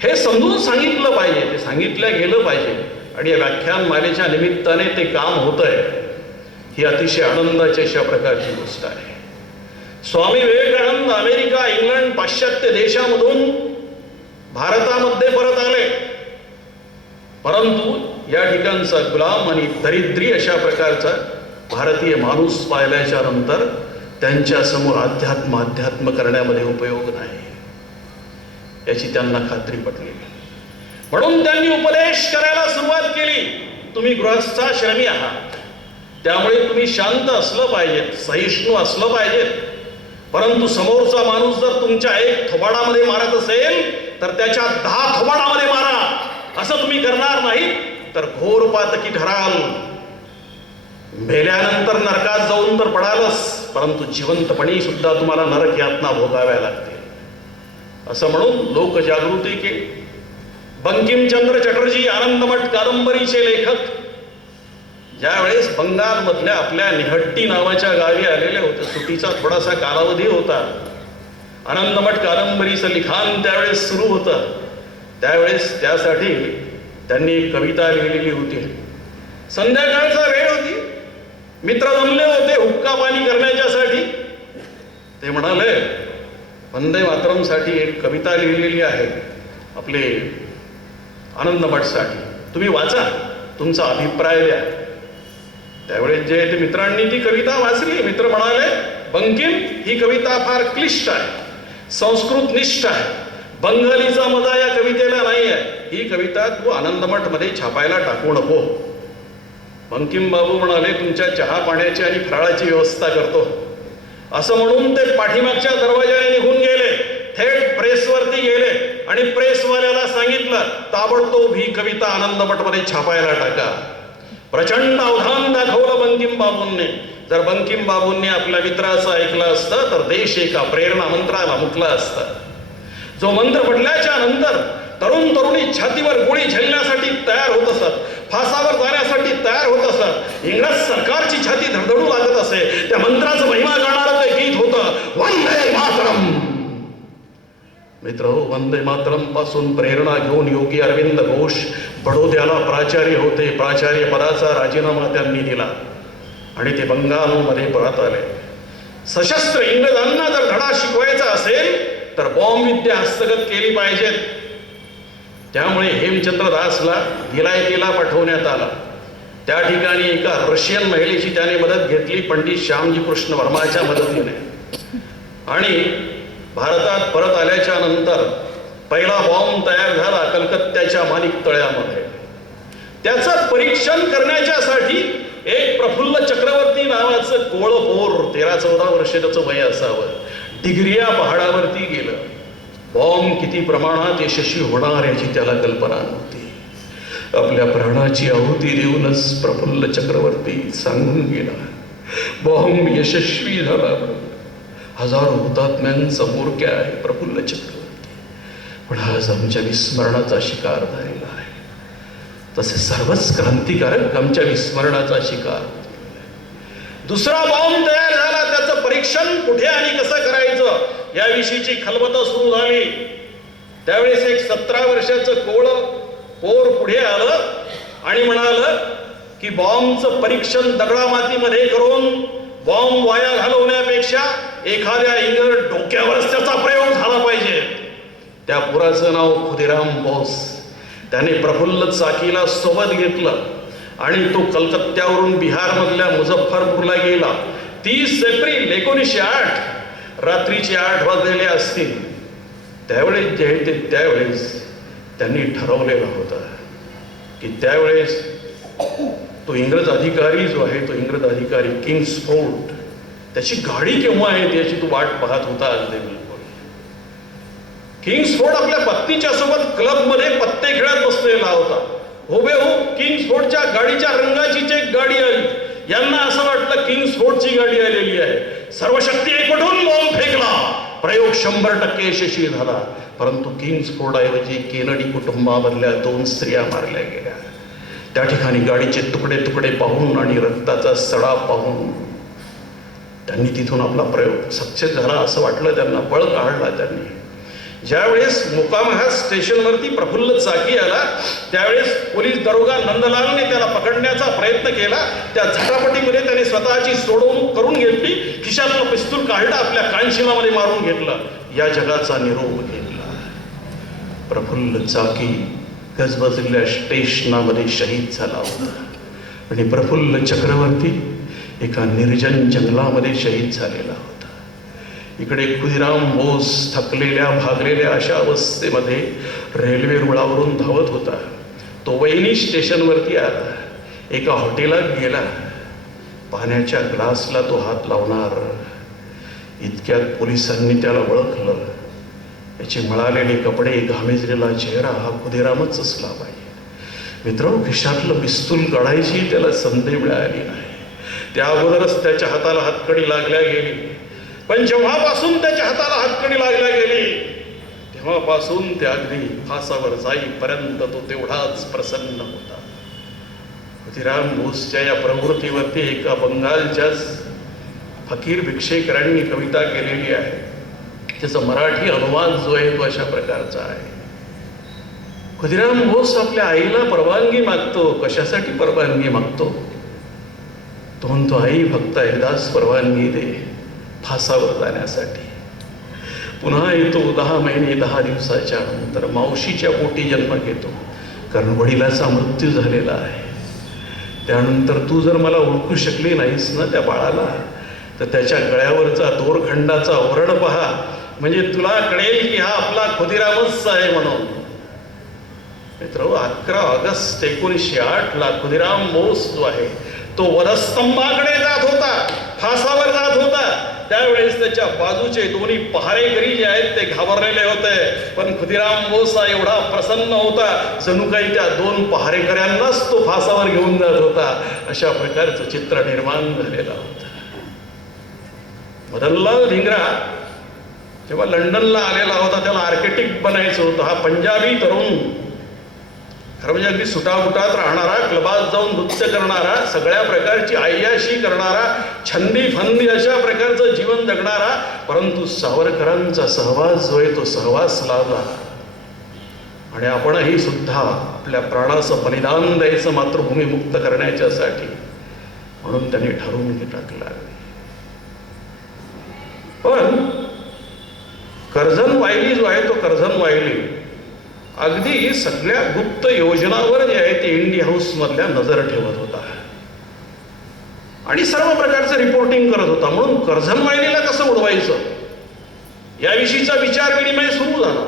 हे समजून सांगितलं पाहिजे. ते सांगितलं गेलं पाहिजे. आणि या व्याख्यानमालेच्या निमित्ताने ते काम होत आहे ही अतिशय आनंदाची अशा प्रकारची गोष्ट आहे. स्वामी विवेकानंद अमेरिका, इंग्लंड, पाश्चात्य देशामधून भारतामध्ये परत आले. परंतु या ठिकाणचा गुलाम आणि दरिद्री अशा प्रकारचा भारतीय माणूस पाहिल्याच्या नंतर त्यांच्या समोर अध्यात्म करण्यामध्ये उपयोग नाही याची त्यांना खात्री पटली. म्हणून त्यांनी उपदेश करायला सुरुवात केली. तुम्ही गृहस्थाश्रमी आहात, त्यामुळे तुम्ही शांत असलं पाहिजेत, सहिष्णू असलं पाहिजेत. परंतु समोरचा माणूस जर तुमच्या एक थोबाडामध्ये मारत असेल तर त्याच्या 10 थोबाडामध्ये मारा. असं तुम्ही करणार नाही तर घोर पातकी ठराल. मेल्यानंतर नरकात जाऊन तर पडालच, परंतु जिवंतपणी सुद्धा तुम्हाला नरक यातना भोगाव्या लागतील. असं म्हणून लोकजागृती केली. बंकिमचंद्र चटर्जी आनंदमठ कादंबरीचे लेखक ज्यावेळेस बंगालमधल्या आपल्या निहट्टी नावाच्या गावी आलेले होते, सुट्टीचा थोडासा कालावधी होता. आनंदमठ कादंबरीचं लिखाण त्यावेळेस सुरू होतं. त्यावेळेस त्यासाठी त्यांनी एक कविता लिहिलेली होती. संध्याकाळचा वेळ होती, मित्र जमले होते हुक्का पाणी करण्याच्यासाठी. ते म्हणाले वंदे मातरमसाठी एक कविता लिहिलेली आहे आपले आनंदमठसाठी, तुम्ही वाचा, तुमचा अभिप्राय द्या. त्यावेळेस जे ते मित्रांनी ती कविता वाचली. मित्र म्हणाले बंकिम ही कविता फार क्लिष्ट आहे, संस्कृतनिष्ठ आहे, बंगालीचा मजा या कवितेला नाही आहे. ही कविता तू आनंदमठमध्ये छापायला टाकू नको. बंकिम बाबू म्हणाले तुमच्या चहा पाण्याची आणि फराळाची व्यवस्था करतो. असं म्हणून ते पाठीमागच्या दरवाजाने निघून गेले. थेट प्रेसवरती गेले आणि प्रेसवाल्याला सांगितलं ताबडतोब ही कविता आनंदमठमध्ये छापायला टाका. प्रचंड अवधान दाखवलं बंकिम बाबूंनी. जर बंकिम बाबूंनी आपल्या मित्राचं ऐकलं असतं तर देश एका प्रेरणा मंत्राला मुकला असता. जो मंत्र पडल्याच्या नंतर तरुण तरुणी छातीवर गोळी झेलण्यासाठी तयार होत असत, फासावर जाण्यासाठी तयार होत असत, इंग्रज सरकारची छाती धडधडू लागत असे. त्या मंत्राचं महिमा गाणारं ते गीत होतं वंदे मातरम. मित्र, वंदे मातरम पासून प्रेरणा घेऊन योगी अरविंद घोष बडोद्याला प्राचार्य होते. प्राचार्य पदाचा राजीनामा त्यांनी दिला आणि ते बंगालमध्ये परत आले. सशस्त्र इंग्रजांना जर धडा शिकवायचा असेल तर बॉम्ब विद्या हस्तगत केली पाहिजेत. त्यामुळे हेमचंद्रदासला विलायतीला पाठवण्यात आला. त्या ठिकाणी एका रशियन महिलेची त्याने मदत घेतली, पंडित श्यामजी कृष्ण वर्माच्या मदतीने. आणि भारतात परत आल्याच्या नंतर पहिला बॉम्ब तयार झाला कलकत्त्याच्या माणिक तळ्यामध्ये. त्याचं परीक्षण करण्याच्यासाठी एक प्रफुल्ल चक्रवर्ती नावाचं कोळपोर, 13-14 वर्ष त्याचं वय असावं, डिग्रिया पहाडावरती गेलं. बॉम्ब किती प्रमाणात यशस्वी होणार याची त्याला कल्पना नव्हती. आपल्या प्राणाची आहुती देऊनच प्रफुल्ल चक्रवर्ती सांगून गेला बॉम्ब यशस्वी झाला. हजारो हुतात्म्यांचा मोरक्या आहे प्रफुल्ल चक्रवर्ती, पण आज आमच्या विस्मरणाचा शिकार झालेला आहे. तसे सर्वच क्रांतिकारक आमच्या विस्मरणाचा शिकार. दुसरा बॉम्ब तयार झाला, त्याचं परीक्षण कुठे आणि कसं करायचं याविषयीची खलबतं सुरू झाली. त्यावेळेस एक 17 वर्षाचं पोर पुढे आलं आणि म्हणालं की बॉम्बचं परीक्षण दगडामातीमध्ये करून बॉम्ब वाया घालवण्यापेक्षा एखाद्या इंग्रज डोक्यावरच त्याचा प्रयोग झाला पाहिजे. त्या पोराचं नाव खुदिराम बोस. त्याने प्रफुल्ल चाकीला सोबत घेतलं आणि तो कलकत्त्यावरून बिहारमधल्या मुझफ्फरपूरला गेला. 30 एप्रिल 1908 रात्रीचे 8 वाजलेले असतील. त्यावेळेस जे त्यावेळेस त्यांनी ठरवलेलं होतं की त्यावेळेस तो इंग्रज अधिकारी जो आहे, तो इंग्रज अधिकारी किंग्सफोर्ड, त्याची गाडी केव्हा आहे याची तू वाट पाहत होता अगदी बिलकुल. किंग्सफोर्ड आपल्या पत्नीच्या सोबत क्लबमध्ये पत्ते खेळत बसलेला होता. हुबेहूब किंग्सफोर्डच्या गाडीच्या रंगाचीच एक गाडी आली. यांना असं वाटलं किंग्सफोर्डची गाडी आलेली आहे. सर्व शक्ती एकवटून बॉम्ब फेकला. प्रयोग 100% यशस्वी झाला. परंतु किंग्सफोर्डऐवजी केनडी कुटुंबामधल्या 2 स्त्रिया मारल्या गेल्या. त्या ठिकाणी गाडीचे तुकडे तुकडे पाहून आणि रक्ताचा सडा पाहून त्यांनी तिथून आपला प्रयोग सक्सेस झाला असं वाटलं त्यांना. पळ काढला त्यांनी. ज्यावेळेस मुकामहा स्टेशनवरती प्रफुल्ल चाकी आला त्यावेळेस पोलीस दरोगा नंदलालने त्याला पकडण्याचा प्रयत्न केला. त्या झटापटीमध्ये त्याने स्वतःची सोडवणूक करून घेतली. खिशातलं पिस्तूल काढलं, आपल्या कानशिलामध्ये मारून घेतलं. या जगाचा निरोप घेतला. प्रफुल्ल चाकी गजबजलेल्या स्टेशनामध्ये शहीद झाला होता आणि प्रफुल्ल चक्रवर्ती एका निर्जन जंगलामध्ये शहीद झालेला होता. इकडे खुदिराम बोस थकलेल्या भागलेल्या अशा अवस्थेमध्ये रेल्वे रुळावरून धावत होता. तो वैनी स्टेशनवरती आला. एका हॉटेलात गेला. पाण्याच्या ग्लासला तो हात लावणार इतक्यात पोलिसांनी त्याला ओळखलं. याचे मळालेले कपडे, घामेजलेला चेहरा हा खुदिरामच असला पाहिजे. मित्र, खिशातलं पिस्तूल काढायची त्याला संधी मिळाली नाही. त्या अगोदरच त्याच्या हाताला हातकडी लागल्या गेली. पण जेव्हापासून त्याच्या हाताला हातकडी लागल्या गेली तेव्हापासून ते अगदी फासावर जाईपर्यंत तो तेवढाच प्रसन्न होता. खुदिराम बोसच्या या प्रवृत्तीवरती एका बंगालच्याच फकीर भिक्षेकरांनी कविता केलेली आहे. त्याचा मराठी अनुवाद जो आहे तो अशा प्रकारचा आहे. खुदिराम बोस आपल्या आईला परवानगी मागतो. कशासाठी परवानगी मागतो? तो म्हणतो, आई फक्त एकदाच परवानगी दे फासावर जाण्यासाठी. पुन्हा येतो 10 महिने 10 दिवसाच्या नंतर मावशीच्या पोटी जन्म घेतो. कारण वडिलाचा मृत्यू झालेला आहे. त्यानंतर तू जर मला ओळखू शकली नाहीस ना त्या बाळाला तर त्याच्या गळ्यावरचा दोरखंडाचा ओरड पहा, म्हणजे तुला कळेल की हा आपला खुदिरामच आहे म्हणून. मित्र, 11 ऑगस्ट 1908 ला खुदिराम बोस जो आहे तो वधस्तंभाकडे जात होता, फासावर जात होता. त्यावेळेस त्याच्या बाजूचे दोन्ही पहारेकरी जे आहेत ते घाबरलेले होते. पण खुदिराम बोस हा एवढा प्रसन्न होता जणू काही त्या 2 पहारेकऱ्यांनाच तो फासावर घेऊन जात होता. अशा प्रकारचं चित्र निर्माण झालेलं होतं. मदनलाल धिंगरा जेव्हा लंडनला आलेला होता त्याला आर्किटेक्ट बनायचं होतं. हा पंजाबी तरुण खरं म्हणजे अगदी सुटाफुटात राहणारा, क्लबात जाऊन नृत्य करणारा, सगळ्या प्रकारची अय्याशी करणारा, छंदी फंदी अशा प्रकारचं जीवन जगणारा, परंतु सावरकरांचा सहवास जो आहे तो सहवास लाभला. आणि आपणही सुद्धा आपल्या प्राणाचं बलिदान द्यायचं मातृभूमी मुक्त करण्याच्यासाठी, म्हणून त्यांनी ठरवून टाकलं. पण कर्झन वायली जो आहे तो कर्झन वायली अगदी सगळ्या गुप्त योजनावर जे आहे ते इंडिया हाऊस मधल्या नजर ठेवत होता आणि सर्व प्रकारचं रिपोर्टिंग करत होता. म्हणून कर्झन वायलीला कसं उडवायचं याविषयीचा विचार विनिमय सुरू झाला.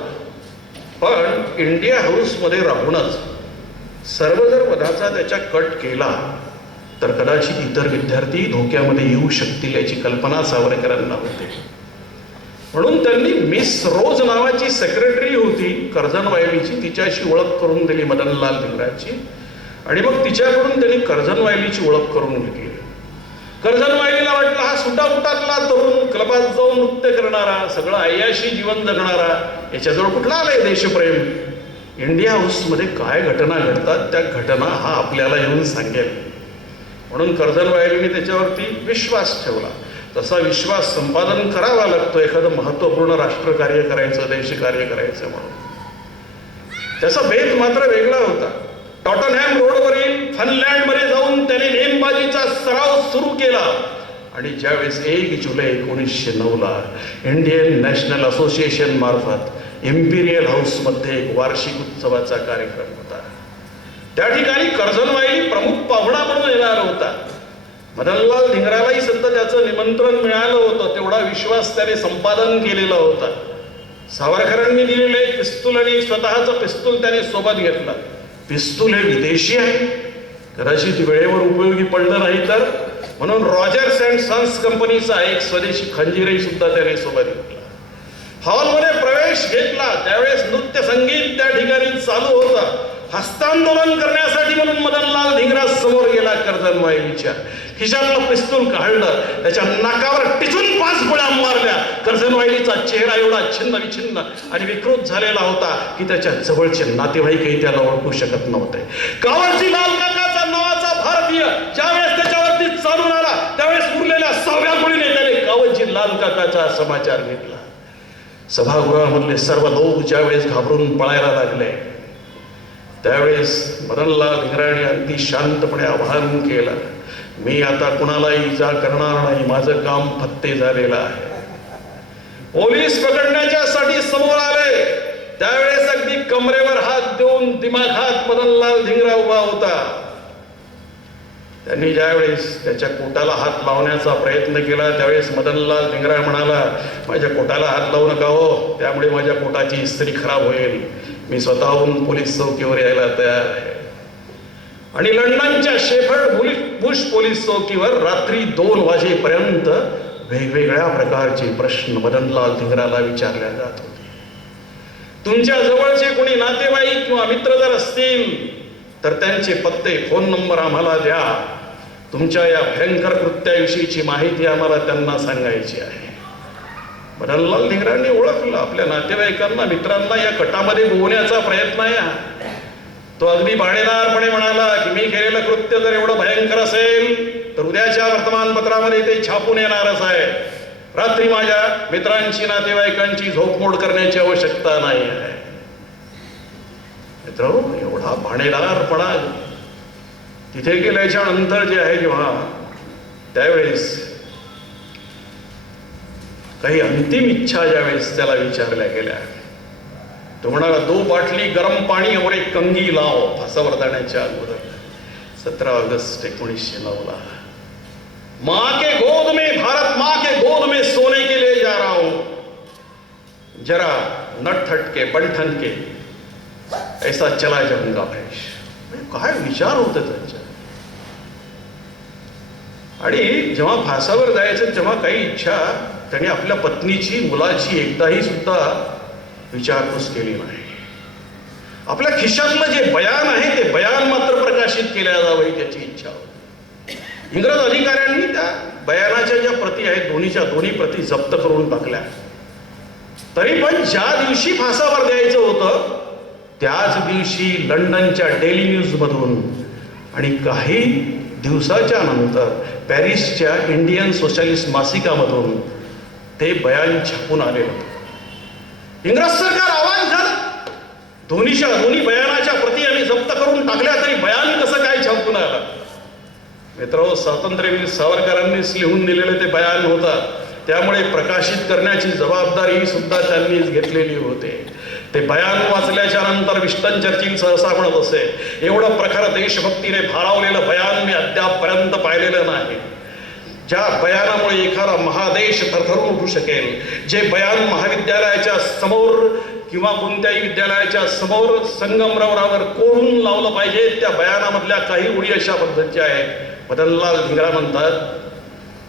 पण इंडिया हाऊस मध्ये राहूनच सर्व जर वधाचा त्याच्या कट केला तर कदाचित इतर विद्यार्थी धोक्यामध्ये येऊ शकतील याची कल्पना सावरकरांना होती. म्हणून त्यांनी मिस रोज नावाची सेक्रेटरी होती कर्झन वायलीची, तिच्याशी ओळख करून दिली मदनलाल धिंगराची. आणि मग तिच्याकडून त्यांनी कर्झन वायलीची ओळख करून घेतली. कर्झन वायलीला वाटलं हा सुटाफुटातला तरुण, क्लबात जाऊन नृत्य करणारा, सगळं अय्याशी जीवन जगणारा, याच्याजवळ कुठला आलाय देशप्रेम. इंडिया हाऊसमध्ये काय घटना घडतात त्या घटना हा आपल्याला येऊन सांगेल. म्हणून कर्झन वायलीने त्याच्यावरती विश्वास ठेवला. तसा विश्वास संपादन करावा लागतो एखादं महत्त्वपूर्ण राष्ट्रकार्य करायचं, देशकार्य करायचं म्हणून. त्याचा भेद मात्र वेगळा होता. टॉटनहॅम रोडवरील फनलँडमध्ये जाऊन त्याने नेमबाजीचा सराव सुरू केला. आणि ज्यावेळेस 1 जुलै 1909 इंडियन नॅशनल असोसिएशन मार्फत इम्पिरियल हाऊसमध्ये एक वार्षिक उत्सवाचा कार्यक्रम होता. त्या ठिकाणी कर्झन वायली प्रमुख पाहुणा म्हणून येणार होता. मदनलाल धिंगरालाही सुद्धा त्याचं निमंत्रण मिळालं होतं. तेवढा विश्वास त्याने संपादन केलेला होता. सावरकरांनी दिलेले पिस्तूल आणि स्वतःचं पिस्तूल त्याने सोबत घेतलं. पिस्तूल हे विदेशी आहे कदाचित वेळेवर उपयोगी पडलं नाही तर म्हणून रॉजर्स अँड सन्स कंपनीचा एक स्वदेशी खंजीरही सुद्धा त्याने सोबत घेतला. हॉलमध्ये प्रवेश घेतला त्यावेळेस नृत्य संगीत त्या ठिकाणी चालू होतं. हस्तांदोलन करण्यासाठी म्हणून मदनलाल धिंगरा समोर गेला कर्जनवाईच्या. खिशातलं पिस्तूल काढलं, त्याच्या नाकावर टिचून 5 गोळ्या मारल्या. कर्जनवाईचा चेहरा एवढा छिन्न विछिन्न आणि विकृत झालेला होता की त्याच्या जवळचे नातेवाईकही त्याला ओळखू शकत नव्हते. कावळजी लाल काकाचा नावाचा भारतीय ज्यावेळेस त्याच्यावरती चालून आला त्यावेळेस उरलेल्या 6व्या गोळीने त्याने कावळजी लाल काकाचा समाचार घेतला. सभागृहामधले सर्व लोक ज्यावेळेस घाबरून पळायला लागले त्यावेळेस मदनलाल धिंगराने अगदी शांतपणे आवाहन केलं, मी आता कुणालाही इजा करणार नाही, माझं काम फत्ते झालेलं आहे. पोलीस पकडण्याच्यासाठी समोर आले त्यावेळेस अगदी कमरेवर हात देऊन दिमाखात मदनलाल धिंगरा उभा होता. त्यांनी ज्यावेळेस त्याच्या पोटाला हात लावण्याचा प्रयत्न केला त्यावेळेस मदनलाल धिंगरा म्हणाला, माझ्या पोटाला हात लावू नका हो, त्यामुळे माझ्या पोटाची इस्त्री खराब होईल. मी स्वतःहून पोलीस चौकीवर यायला तयार आहे. आणि लंडनच्या शेफर्ड बुश पोलीस चौकीवर रात्री 2 वाजेपर्यंत वेगवेगळ्या प्रकारचे प्रश्न मदनलाल धिंगराला विचारले जात होते. तुमच्या जवळचे कोणी नातेवाईक किंवा मित्र जर असतील तर त्यांचे पत्ते, फोन नंबर आम्हाला द्या. तुमच्या या भयंकर कृत्याविषयीची माहिती आम्हाला त्यांना सांगायची आहे. मदनलाल धिंगरांनी ओळखलं आपल्या नातेवाईकांना, मित्रांना या कटामध्ये गोवण्याचा प्रयत्न आहे. तो अगदी बाणेदारपणे म्हणाला की मी केलेलं कृत्य जर एवढं भयंकर असेल तर उद्याच्या वर्तमानपत्रामध्ये ते छापून येणारच आहे. रात्री माझ्या मित्रांची, नातेवाईकांची झोपमोड करण्याची आवश्यकता नाही आहे. मित्र, एवढा भाणेदारपणा तिथे गेल्याच्या नंतर जे आहे जेव्हा त्यावेळेस काही अंतिम इच्छा ज्यावेळेस त्याला विचारल्या गेल्या, तो म्हणाला, 2 बाटली गरम पाणी और एक कंगी लाव. फासावर जाण्याच्या अगोदर 17 ऑगस्ट 1909 माँ के गोद में, भारत माँ के गोद में सोने के लिए जा रहा हूं, जरा नटथट के बंठन के ऐसा चला जाऊंगा भेष. काय विचार होते त्यांच्या. आणि जेव्हा फासावर जायचं तेव्हा काही इच्छा त्याने आपल्या पत्नीची, मुलाची एकदाही सुद्धा विचारपूस केली नाही. आपल्या खिशातलं जे बयान आहे ते बयान मात्र प्रकाशित केल्या जावं त्याची इच्छा होती. इंग्रज अधिकाऱ्यांनी त्या बयानाच्या ज्या प्रती आहेत दोन्ही प्रती जप्त करून टाकल्या. तरी पण ज्या दिवशी फासावर द्यायचं होतं त्याच दिवशी लंडनच्या डेली न्यूज मधून आणि काही दिवसाच्या नंतर पॅरिसच्या इंडियन सोशलिस्ट मासिकामधून ते बयान छापून आले होते. इंग्रज सरकार आवाज झालं, दोन्ही बयानाच्या प्रती आम्ही जप्त करून टाकल्या तरी बयान कसं काय छापून आलं. मित्र, स्वातंत्र्यवीर सावरकरांनीच लिहून दिलेलं ते बयान होतं, त्यामुळे प्रकाशित करण्याची जबाबदारी सुद्धा त्यांनीच घेतलेली होती. ते बयान वाचल्याच्या नंतर विस्टन चर्चिल सहसा म्हणत असे, एवढं प्रखर देशभक्तीने भारावलेलं बयान मी अद्यापपर्यंत पाहिलेलं नाही. ज्या बयानामुळे एखादा महादेश थरथरून उठू शकेल, जे बयान महाविद्यालयाच्या समोर किंवा कोणत्याही विद्यालयाच्या समोर संगमरवरावर कोरून लावलं पाहिजे, त्या बयानामधल्या काही ओळी अशा पद्धतीच्या आहेत. मदनलाल धिंगरा म्हणतात,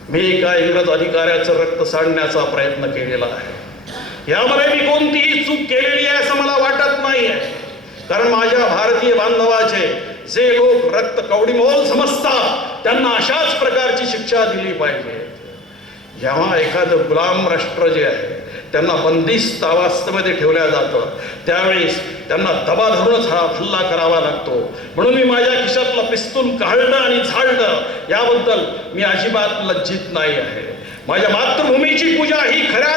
मी एका इंग्रज अधिकाऱ्याचं रक्त सांडण्याचा प्रयत्न केलेला आहे. यामध्ये मी कोणतीही चूक केलेली आहे असं मला वाटत नाही आहे. कारण माझ्या भारतीय बांधवाचे जे लोक रक्त कवडीमोल समजतात त्यांना अशाच प्रकारची शिक्षा दिली पाहिजे. जेव्हा एखादं गुलाम राष्ट्र जे आहे त्यांना बंदिस्त अवस्थेमध्ये ठेवल्या जातं त्यावेळेस त्यांना दबा धरूनच हा हल्ला करावा लागतो. म्हणून मी माझ्या खिशातलं पिस्तूल काढलं आणि झाडलं, याबद्दल मी अजिबात लज्जित नाही आहे. माझ्या मातृभूमीची पूजा ही खऱ्या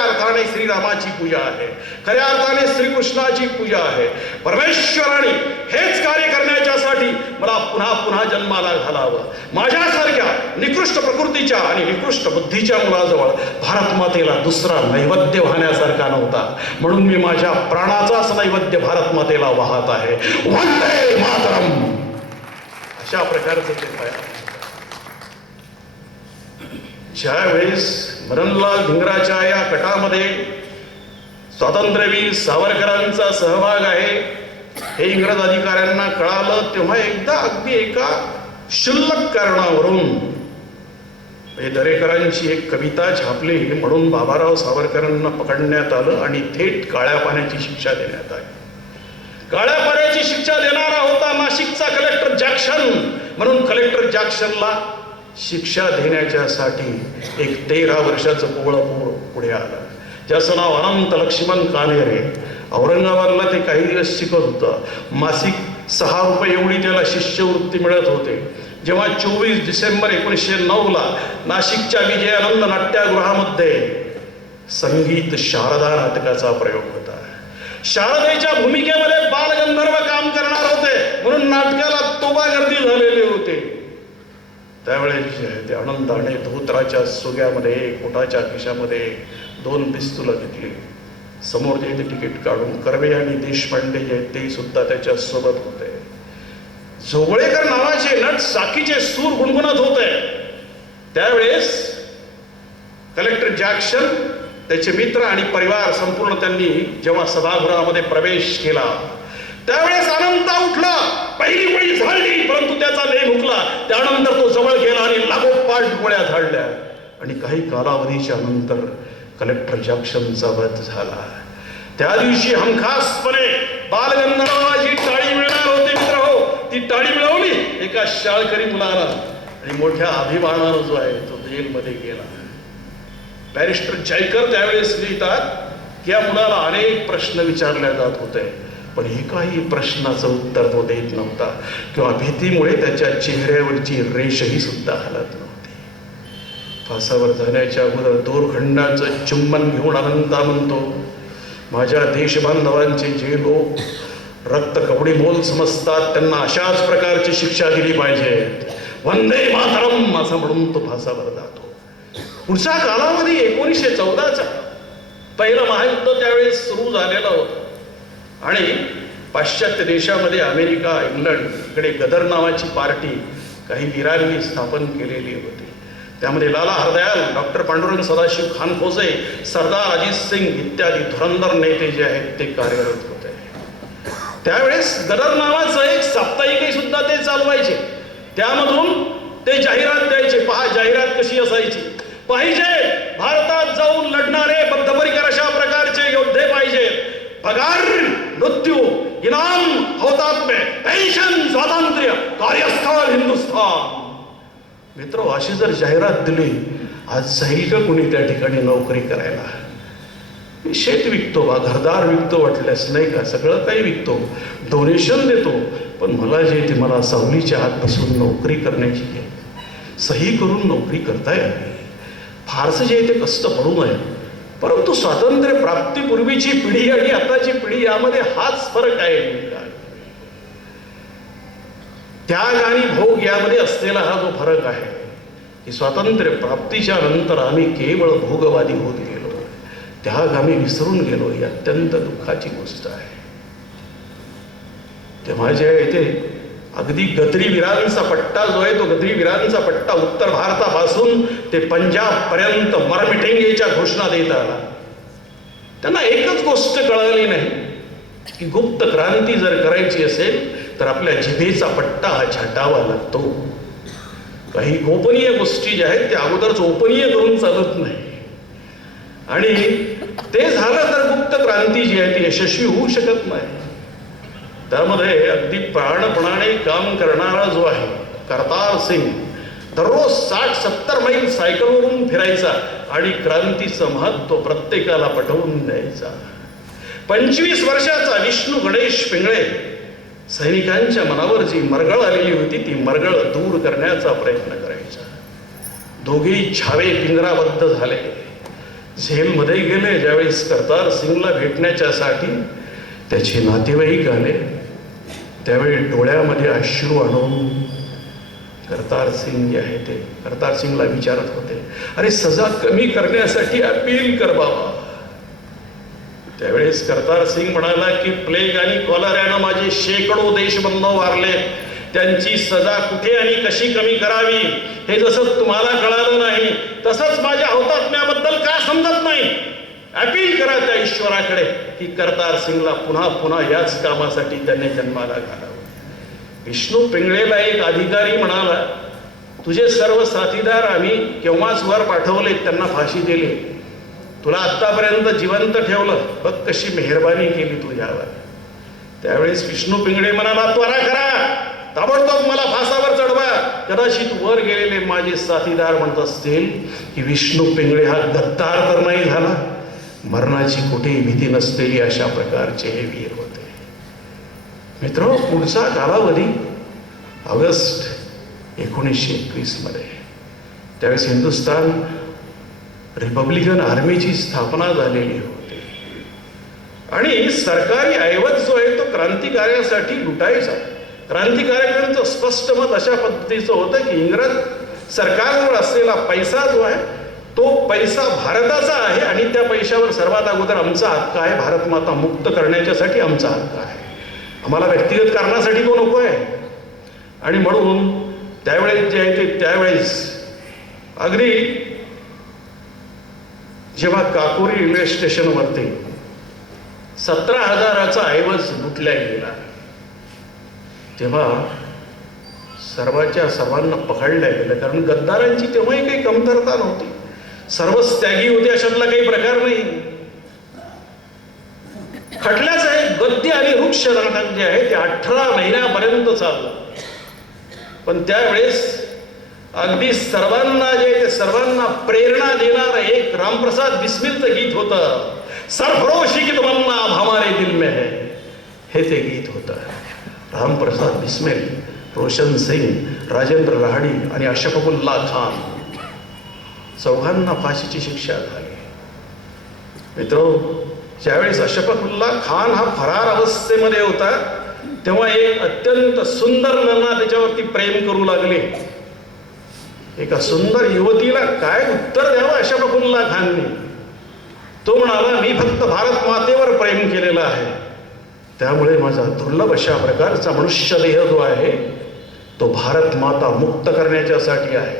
अर्थाने श्रीरामाची पूजा आहे, खऱ्या अर्थाने श्रीकृष्णाची पूजा आहे. परमेश्वराने हेच कार्य करण्याच्यासाठी मला पुन्हा पुन्हा जन्माला घालावं. माझ्यासारख्या निकृष्ट प्रकृतीच्या आणि निकृष्ट बुद्धीच्या मुलाजवळ भारत मातेला दुसरा नैवेद्य वाहण्यासारखा नव्हता, म्हणून मी माझ्या प्राणाचाच नैवेद्य भारत मातेला वाहत आहे. वंदे मातरम. अशा प्रकारचं ते आहे. ज्यावेळेस मदनलाल धिंगराच्या या कटामध्ये स्वातंत्र्यवीर सावरकरांचा सहभाग आहे हे इंग्रज अधिकाऱ्यांना कळालं तेव्हा एकदा अगदी एका क्षुल्लक कारणावरून दरेकरांची एक कविता छापली म्हणून बाबाराव सावरकरांना पकडण्यात आलं आणि थेट काळ्या पाण्याची शिक्षा देण्यात आली. काळ्या पाण्याची शिक्षा देणारा होता नाशिकचा कलेक्टर जॅक्सन. म्हणून कलेक्टर जॅक्सनला शिक्षा देण्याच्यासाठी एक 13 वर्षाचं कोवळं पुढे आलं, ज्याचं नाव अनंत लक्ष्मण कानेरे. औरंगाबादला ते काही दिवस शिकत होतं. मासिक 6 रुपये एवढी त्याला शिष्यवृत्ती मिळत होते. जेव्हा 24 डिसेंबर 1909ला नाशिकच्या विजयानंद नाट्यगृहामध्ये संगीत शारदा नाटकाचा प्रयोग होता. शारदेच्या भूमिकेमध्ये बालगंधर्व काम करणार होते म्हणून नाटकाला तोबा गर्दी झालेले होते. त्यावेळेस ते आनंदाने धोत्राच्या सुग्यामध्ये कोटाच्या खिशामध्ये 2 पिस्तुलं घेतली. समोर जे ते तिकीट काढून कर्वे आणि देशपांडे जे ते सुद्धा त्याच्या सोबत होते. जोगळेकर नावाचे नट साकीचे सूर गुणगुणत होते. त्यावेळेस कलेक्टर जॅक्सन, त्याचे मित्र आणि परिवार संपूर्ण त्यांनी जेव्हा सभागृहामध्ये प्रवेश केला त्यावेळेस अनंता उठला. पहिली गोळी झाडली परंतु त्याचा लेह हुकला. त्यानंतर तो जवळ गेला आणि लागोपाठ गोळ्या झाडल्या आणि काही कालावधीच्या नंतर कलेक्टर जॅक्सनचा वध झाला. त्या दिवशी हमखासपणे बालगंधर्वाची टाळी मिळणार होते मित्र हो. ती टाळी मिळवली एका शाळकरी मुलाला आणि मोठ्या अभिमानानं जो आहे तो जेलमध्ये गेला. बॅरिस्टर जयकर त्यावेळेस लिहितात की या मुलाला अनेक प्रश्न विचारले जात होते पण एकाही प्रश्नाचं उत्तर तो देत नव्हता किंवा भीतीमुळे त्याच्या चेहऱ्यावरची रेषही सुद्धा हलत नव्हती. फासावर जाण्याच्या अगोदर दोरखंडाचं चुंबन घेऊन अनंता म्हणतो, माझ्या देशबांधवांचे जे लोक रक्त कवडी मोल समजतात त्यांना अशाच प्रकारची शिक्षा दिली पाहिजे. वंदे मातरम असं म्हणून तो फासावर जातो. पुढचा कालावधी 1914चा. पहिलं महायुद्ध त्यावेळेस सुरू झालेलं होतं आणि पाश्चात्य देशामध्ये अमेरिका, इंग्लंड इकडे गदर नावाची पार्टी काही वीरांनी स्थापन केलेली होती. त्यामध्ये लाला हरदयाल, डॉक्टर पांडुरंग सदाशिव खानखोजे, सरदार अजित सिंग इत्यादी धुरंधर नेते जे आहेत ते कार्यरत होते. त्यावेळेस गदर नावाचं एक साप्ताहिकही सुद्धा ते चालवायचे. त्यामधून ते जाहिरात द्यायचे. पहा जाहिरात कशी असायची. पाहिजे भारतात जाऊन लढणारे बद्धपरिकर अशा प्रकारचे योद्धे पाहिजे. पगार, मृत्यू, इनाम, हौतात्म्य, पेन्शन, स्वातंत्र्य, कार्यस्थळ हिंदुस्थान. मित्र, अशी जर जाहिरात दिली आज जाईल का कुणी त्या ठिकाणी नोकरी करायला? शेत विकतो बा, घरदार विकतो वाटल्यास नाही का, सगळं काही विकतो, डोनेशन देतो, पण मला जे ते मला सावलीच्या आत बसून नोकरी करण्याची आहे. सही करून नोकरी करता यावी. फारसं जे ते कष्ट पडू नये. परंतु स्वातंत्र्य प्राप्तीपूर्वीची पिढी आणि आताची पिढी यामध्ये हाच फरक आहे. त्याग आणि भोग यामध्ये असलेला हा जो फरक आहे की स्वातंत्र्य प्राप्तीच्या नंतर आम्ही केवळ भोगवादी होत गेलो, त्याग आम्ही विसरून गेलो. ही अत्यंत दुःखाची गोष्ट आहे. तेव्हा जे आहे ते अगदी गद्री वीरांचा पट्टा जो आहे तो गद्री वीरांचा पट्टा उत्तर भारतापासून ते पंजाब पर्यंत मरमिटेंगेच्या घोषणा देत आला. त्यांना एकच गोष्ट कळाली नाही की गुप्त क्रांती जर करायची असेल तर आपल्या जिभेचा पट्टा हा छाटावा लागतो. काही गोपनीय गोष्टी ज्या आहेत त्या अगोदरच ओपनीय करून चालत नाही आणि ते झालं तर गुप्त क्रांती जी आहे ती यशस्वी होऊ शकत नाही. त्यामध्ये अगदी प्राणपणाने काम करणारा जो आहे करतार सिंग दररोज 60-70 मैल सायकलवरून फिरायचा आणि क्रांतीचं महत्व प्रत्येकाला पटवून द्यायचा. 25 वर्षाचा विष्णू गणेश पिंगळे सैनिकांच्या मनावर जी मरगळ आलेली होती ती मरगळ दूर करण्याचा प्रयत्न करायचा. दोघेही छावे पिंजराबद्ध झाले. झेलमध्ये गेले. ज्यावेळेस करतार सिंगला भेटण्याच्यासाठी त्याचे नातेवाईक आले त्यावेळी डोळ्यामध्ये अश्रू आणून करतार सिंग जे आहे ते करतार सिंगला विचारत होते, अरे सजा कमी करण्यासाठी अपील कर बाबा. त्यावेळेस करतार सिंग म्हणाला की प्लेग आणि कॉलऱ्यानं माझे शेकडो देशबंधव वारले, त्यांची सजा कुठे आणि कशी कमी करावी हे जसं तुम्हाला कळालं नाही तसंच माझ्या हौतात्म्याबद्दल का समजत नाही. अपील करा त्या ईश्वराकडे की करतार सिंगला पुन्हा पुन्हा याच कामासाठी त्याने जन्माला घालावं. विष्णू पिंगळेला एक अधिकारी म्हणाला, तुझे सर्व साथीदार आम्ही केव्हाच वर पाठवले, त्यांना फाशी दिली, तुला आत्तापर्यंत जिवंत ठेवलं, बघ कशी मेहरबानी केली तुझ्यावर. त्यावेळेस विष्णू पिंगळे म्हणाला, त्वरा करा, ताबडतोब मला फासावर चढवा. कदाचित वर गेलेले माझे साथीदार म्हणत असतील की विष्णू पिंगळे हा गद्दार तर नाही झाला, मरणाची कुठेही भीती नसलेली अशा प्रकारचे हे वीर होते. मित्र, पुढचा कालावधी ऑगस्ट 1921 मध्ये, त्यावेळेस हिंदुस्थान रिपब्लिकन आर्मीची स्थापना झालेली होती आणि सरकारी ऐवज जो आहे तो क्रांतिकार्यासाठी लुटायचा. क्रांतिकार्यांचं स्पष्ट मत अशा पद्धतीचं होतं की इंग्रज सरकारवर असलेला पैसा जो आहे तो पैसा भारताचा आहे आणि त्या पैशावर सर्वात अगोदर आमचा हक्क आहे. भारत माता मुक्त करण्याच्यासाठी आमचा हक्क आहे, आम्हाला व्यक्तिगत कारणासाठी तो नको आहे. आणि म्हणून त्यावेळेस जे आहे ते त्यावेळेस अगदी जेव्हा काकोरी रेल्वे स्टेशनवरती 17,000चा ऐवज लुटल्या गेला, तेव्हा सर्वांना पकडल्या गेलं. कारण गद्दारांची तेव्हाही काही कमतरता नव्हती, सर्वच त्यागी होते, अशातला काही प्रकार नाही. खटल्याचं आहे गद्य आणि वृक्ष नाटक जे आहे ते 18 महिन्यापर्यंत चाललं. पण त्यावेळेस अगदी सर्वांना जे ते सर्वांना प्रेरणा देणारं एक रामप्रसाद बिस्मिलचं गीत होतं, सरफरोशी की तमन्ना अब हमारे दिल में है, हे ते गीत होतं. रामप्रसाद बिस्मिल, रोशन सिंग, राजेंद्र राहाडी आणि अशफाकुल्ला खान चौघांना फाशीची शिक्षा झाली. मित्र, ज्यावेळेस अशफाकुल्ला खान हा फरार अवस्थेमध्ये होता तेव्हा एक अत्यंत सुंदर नन्ना त्याच्यावरती प्रेम करू लागले. एका सुंदर युवतीला काय उत्तर द्यावं अशफाकुल्ला खानने? तो म्हणाला, मी फक्त भारत मातेवर प्रेम केलेलं आहे, त्यामुळे माझा दुर्लभ अशा प्रकारचा मनुष्यदेह जो आहे तो भारत माता मुक्त करण्याच्यासाठी आहे,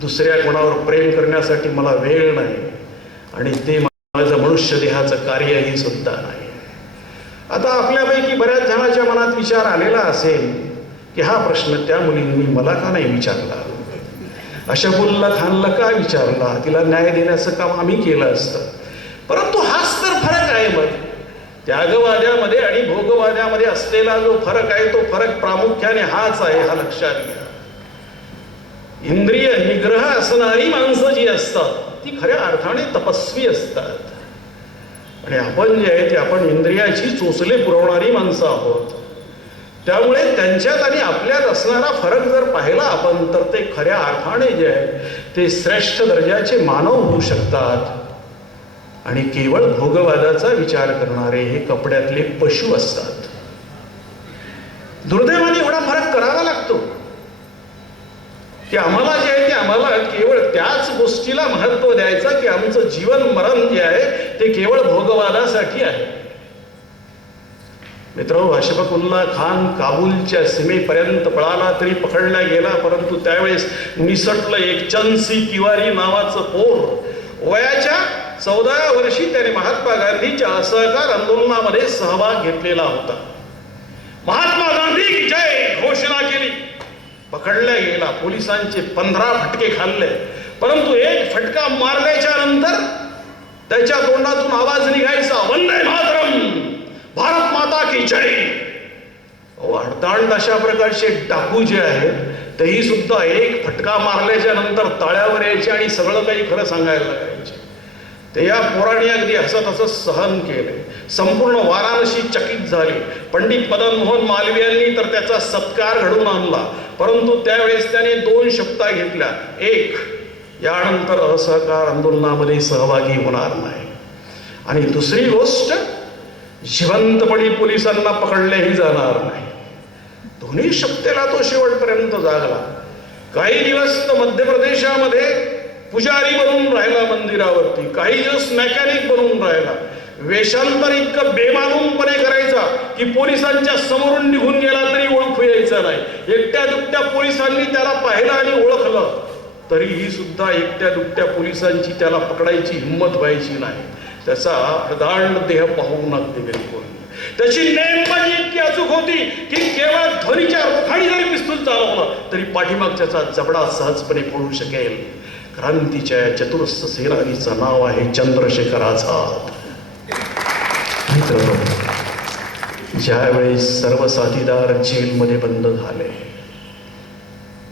दुसऱ्या कोणावर प्रेम करण्यासाठी मला वेळ नाही आणि ते माझं मनुष्यदेहाचं कार्यही सुद्धा नाही. आता आपल्यापैकी बऱ्याच जणांच्या मनात विचार आलेला असेल की हा प्रश्न त्या मुलींनी मला का नाही विचारला, अशफाकुल्ला खानला का विचारला, तिला न्याय देण्याचं काम आम्ही केलं असतं. परंतु हाच तर फरक आहे. मग त्यागवाद्यामध्ये आणि भोगवाद्यामध्ये असलेला जो फरक आहे तो फरक प्रामुख्याने हाच आहे, हा लक्षात घ्या. इंद्रिय निग्रह असणारी माणसं जी असतात ती खऱ्या अर्थाने तपस्वी असतात आणि आपण जे आहे ते आपण इंद्रियाची चोचले पुरवणारी माणसं आहोत. त्यामुळे त्यांच्यात आणि आपल्यात असणारा फरक जर पाहिला आपण तर ते खऱ्या अर्थाने जे आहे ते श्रेष्ठ दर्जाचे मानव होऊ शकतात आणि केवळ भोगवादाचा विचार करणारे हे कपड्यातले पशु असतात. दुर्दैवाने एवढा फरक करावा लागतो की आम्हाला जे आहे ते आम्हाला केवळ त्याच गोष्टीला महत्व द्यायचं की आमचं जीवन मरण जे आहे ते केवळ भोगवादासाठी आहे. मित्रांनो, अशफाकुल्ला खान काबूलच्या सीमेपर्यंत पळाला तरी पकडला गेला, परंतु त्यावेळेस निसटलं एक चंसी तिवारी नावाचं पोर. वयाच्या 14व्या वर्षी त्याने महात्मा गांधीच्या असहकार आंदोलनामध्ये सहभाग घेतलेला होता. महात्मा गांधी की जय घोषणा केली, पकडला गेला, पोलिसांचे 15 फटके खाल्ले, परंतु एक फटका मारल्याच्या नंतर त्याच्या तोंडातून आवाज निघायचा, वंदे मातरम, भारत माता की जय. अर्धांड अशा प्रकारचे डाकू जे आहेत तेही सुद्धा एक फटका मारल्याच्या नंतर ताळ्यावर यायचे आणि सगळं काही खरं सांगायला लागायचे. ते या पोराने अगदी हसत हसत सहन केले. संपूर्ण वाराणसी चकित झाली. पंडित मदन मोहन मालवीय यांनी तर त्याचा सत्कार घडवून आणला, परंतु त्यावेळेस त्याने 2 शब्द घेतल्या, एक, यानंतर असहकार आंदोलनामध्ये सहभागी होणार नाही, आणि दुसरी गोष्ट, जिवंतपणी पोलिसांना पकडलेही जाणार नाही. दोन्ही शब्दाला तो शेवटपर्यंत जागला. काही दिवस तो मध्य प्रदेशामध्ये पुजारी बनून राहिला मंदिरावरती, काही दिवस मेकॅनिक बनून राहिला. वेषांतर इतकं बेमालूमपणे करायचा की पोलिसांच्या समोरून निघून गेला तरी ओळखू यायचा नाही. एकट्या दुकट्या पोलिसांनी त्याला पाहिलं आणि ओळखलं तरीही सुद्धा एकट्या दुकट्या पोलिसांची त्याला पकडायची हिंमत व्हायची नाही. त्याचा अर्धांड देह पाहून अगदी बिलकुल. त्याची नेमबाजी इतकी अचूक होती की केवळ ध्वनीच्या रोखाणी जरी पिस्तूल चालवलं तरी पाठीमागच्याचा जबडा सहजपणे फोडू शकेल. क्रांतीच्या या चतुरस्र सेनानीचं नाव आहे चंद्रशेखर आझाद. मित्र, ज्यावेळेस सर्व साथीदार जेलमध्ये बंद झाले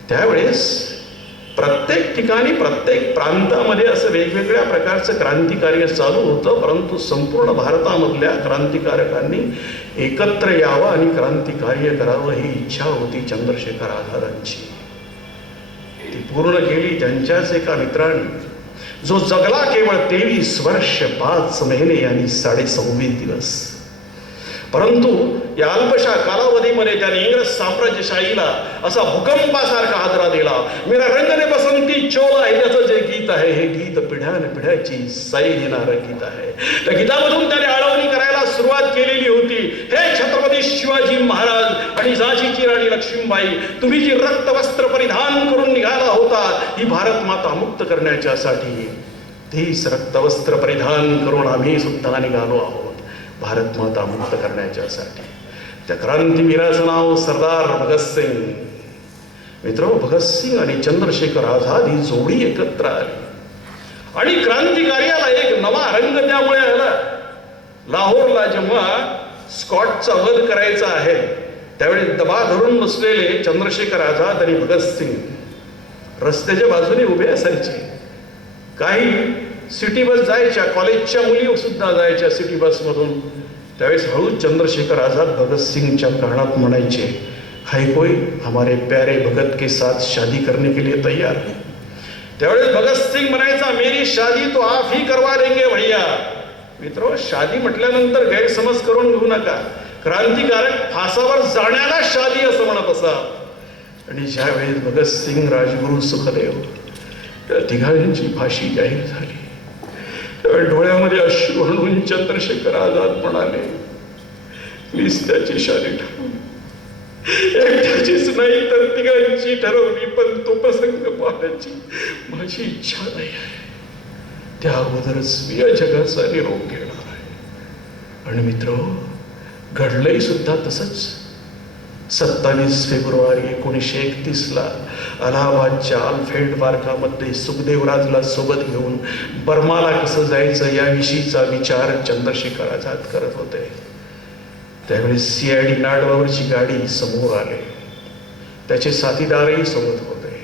त्यावेळेस प्रत्येक ठिकाणी प्रत्येक प्रांतामध्ये असं वेगवेगळ्या प्रकारचं क्रांतिकार्य चालू होतं. परंतु संपूर्ण भारतामधल्या क्रांतिकारकांनी एकत्र यावं आणि क्रांतिकार्य करावं ही इच्छा होती चंद्रशेखर आझादांची. ती पूर्ण केली त्यांच्याच एका मित्राने, जो जगला केवळ 23 वर्ष 5 महिने आणि 26.5 दिवस. परंतु या अल्पशा कालावधीमध्ये त्याने इंग्रज साम्राज्यशाहीला असा भूकंपासारखा हादरा दिला. मेरा रंगने बसंती चोला हे त्याचं जे गीत आहे, हे गीत पिढ्यानपिढ्याची साई देणारं गीत आहे. त्या गीतामधून त्याने आळवणी करायला सुरुवात केलेली होती. हे छत्रपती शिवाजी महाराज आणि झाशीची राणी लक्ष्मीबाई, तुम्ही जी रक्तवस्त्र परिधान करून निघाला होता ही भारत माता मुक्त करण्याच्यासाठी. तीच रक्तवस्त्र परिधान करून आम्ही सुद्धा निघालो आहोत भारत माता मुक्त करण्याच्यासाठी. त्या क्रांतीवीराचं नाव सरदार भगतसिंग. मित्र, भगतसिंग आणि चंद्रशेखर आझाद ही जोडी एकत्र आली आणि क्रांतिकार्याला एक नवा रंग त्यामुळे आला. लाहोरला जेव्हा स्कॉटचा वध करायचा आहे त्यावेळी दबा धरून बसलेले चंद्रशेखर आझाद आणि भगतसिंग रस्त्याच्या बाजूने उभे असायचे. काही सिटी बस जायच्या, कॉलेजच्या मुली सुद्धा जायच्या सिटी बसमधून. त्यावेळेस हळूच चंद्रशेखर आझाद भगतसिंगच्या कानात म्हणायचे, है कोई हमारे प्यारे भगत के साथ शादी करने के लिए तैयार. त्यावेळेस भगतसिंग म्हणायचा, मेरी शादी तो आप ही करवा देंगे भैया. मित्र, शादी म्हटल्यानंतर गैरसमज करून घेऊ नका. क्रांतिकारक फासावर जाण्याला शादी असं म्हणत असतात. आणि ज्यावेळेस भगतसिंग, राजगुरू, सुखदेव या तिघांची फाशी जाहीर झाली त्यावेळी डोळ्यामध्ये अश्रू आणून चंद्रशेखर आझाद म्हणाले, मीच त्याची शादी ठरवली. एकट्याचीच नाही तर तिघांची ठरवली, पण तो प्रसंग पाहण्याची माझी इच्छा नाही आहे. त्या अगोदरच मी या जगाचा निरोप घेणार आहे. आणि मित्र, घडलंही सुद्धा तसंच. 27 फेब्रुवारी 1931 अलाहाबादच्या अल्फ्रेड पार्कामध्ये सुखदेवराजला सोबत घेऊन बर्माला कसं जायचं याविषयीचा विचार चंद्रशेखर आझाद करत होते. त्यावेळी CID नाडवावरची गाडी समोर आली. त्याचे साथीदारही सोबत होते.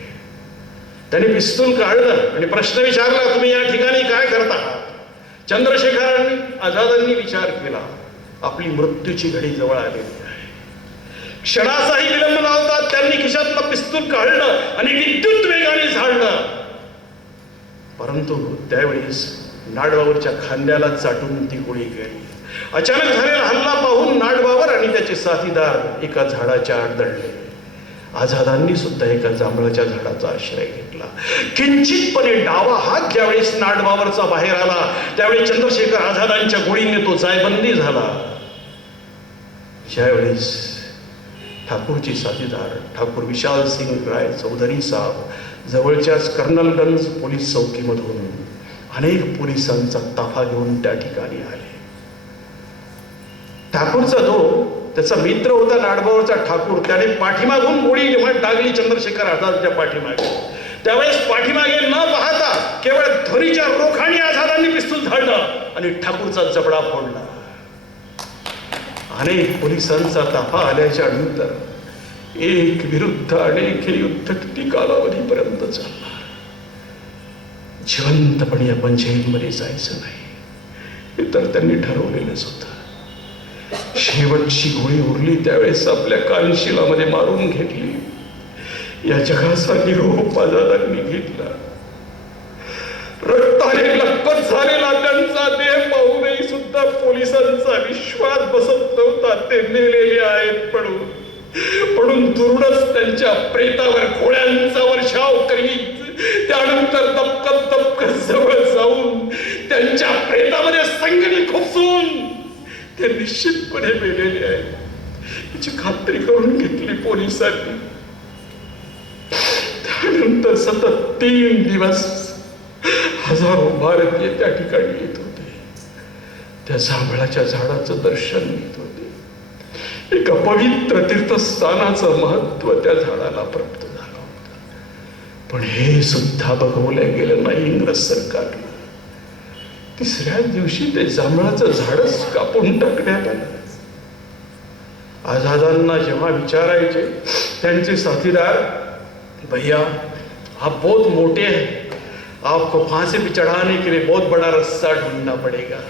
त्याने पिस्तूल काढलं आणि प्रश्न विचारला, तुम्ही या ठिकाणी काय करता? चंद्रशेखरांनी आझादांनी विचार केला, आपली मृत्यूची घडी जवळ आलेली आहे. क्षणाचाही विलंब न होता त्यांनी खिशातलं पिस्तूल काढलं आणि विद्युत वेगाने झाडलं. परंतु त्यावेळेस नाडबावरच्या खांद्याला चाटून ती गोळी गेली. अचानक झालेला हल्ला पाहून नाडबावर आणि त्याचे साथीदार एका झाडाच्या आड दडले. आझादांनी सुद्धा एका जांभळाच्या झाडाचा आश्रय घेतला. किंचितपणे डावा हात ज्यावेळेस नाडबावरचा बाहेर आला त्यावेळी चंद्रशेखर आझादांच्या गोळीने तो जायबंदी झाला. ज्यावेळेस ठाकूरचे साथीदार ठाकूर विशाल सिंग राय चौधरी साहेब जवळच्याच कर्नलगंज पोलीस चौकीमधून अनेक पोलिसांचा ताफा घेऊन त्या ठिकाणी आले. ठाकूरचा त्याचा मित्र होता नाडबावरचा ठाकूर, त्याने पाठीमागून गोळी जेव्हा टाकली चंद्रशेखर आझादच्या पाठीमागे त्यावेळेस पाठीमागे न पाहता केवळ ध्वनीच्या रोखाने आझादांनी पिस्तूल झाडलं आणि ठाकूरचा जबडा फोडला. अनेक पोलिसांचा ताफा आल्याच्या नंतर एक विरुद्ध अनेक हे युद्ध किती कालावधीपर्यंत चालणार? जिवंतपणे आपण जेलमध्ये जायचं नाही हे तर त्यांनी ठरवलेलंच होतं. शेवटची गोळी उरली त्यावेळेस आपल्या कानशिलामध्ये मारून घेतली. या जगाचा निरोप आझादांनी घेतला. रक्ताने लखपत झालेला त्यांचा देह पाहूनही सुद्धा पोलिसांचा विश्वास बसत नव्हता. ते मेलेले आहेत पडून दुरूनच त्यांच्या प्रेतावर गोळ्यांचा वर्षाव करीत त्यानंतर दपकत जवळ जाऊन त्यांच्या प्रेतामध्ये संगणी खुपसून ते निश्चितपणे मेलेले आहेत याची खात्री करून घेतली पोलिसांनी. त्यानंतर सतत 3 दिवस हजारो भारतीय त्या ठिकाणी येत होते. त्या जांभळाच्या झाडाचं दर्शन घेत होते. एका पवित्र तीर्थस्थानाचं महत्व त्या झाडाला प्राप्त झालं होतं. पण हे सुद्धा बघवलं गेलं नाही इंग्रज सरकारनं. तिसऱ्या दिवशी ते जांभळाचं झाडच कापून टाकण्यात आलं. आझादांना जेव्हा विचारायचे त्यांचे साथीदार, भैया आप बहुत मोटे हैं, आपको फांसी पे चढ़ाने के लिए बहुत बड़ा रस्सा ढूंढना पड़ेगा.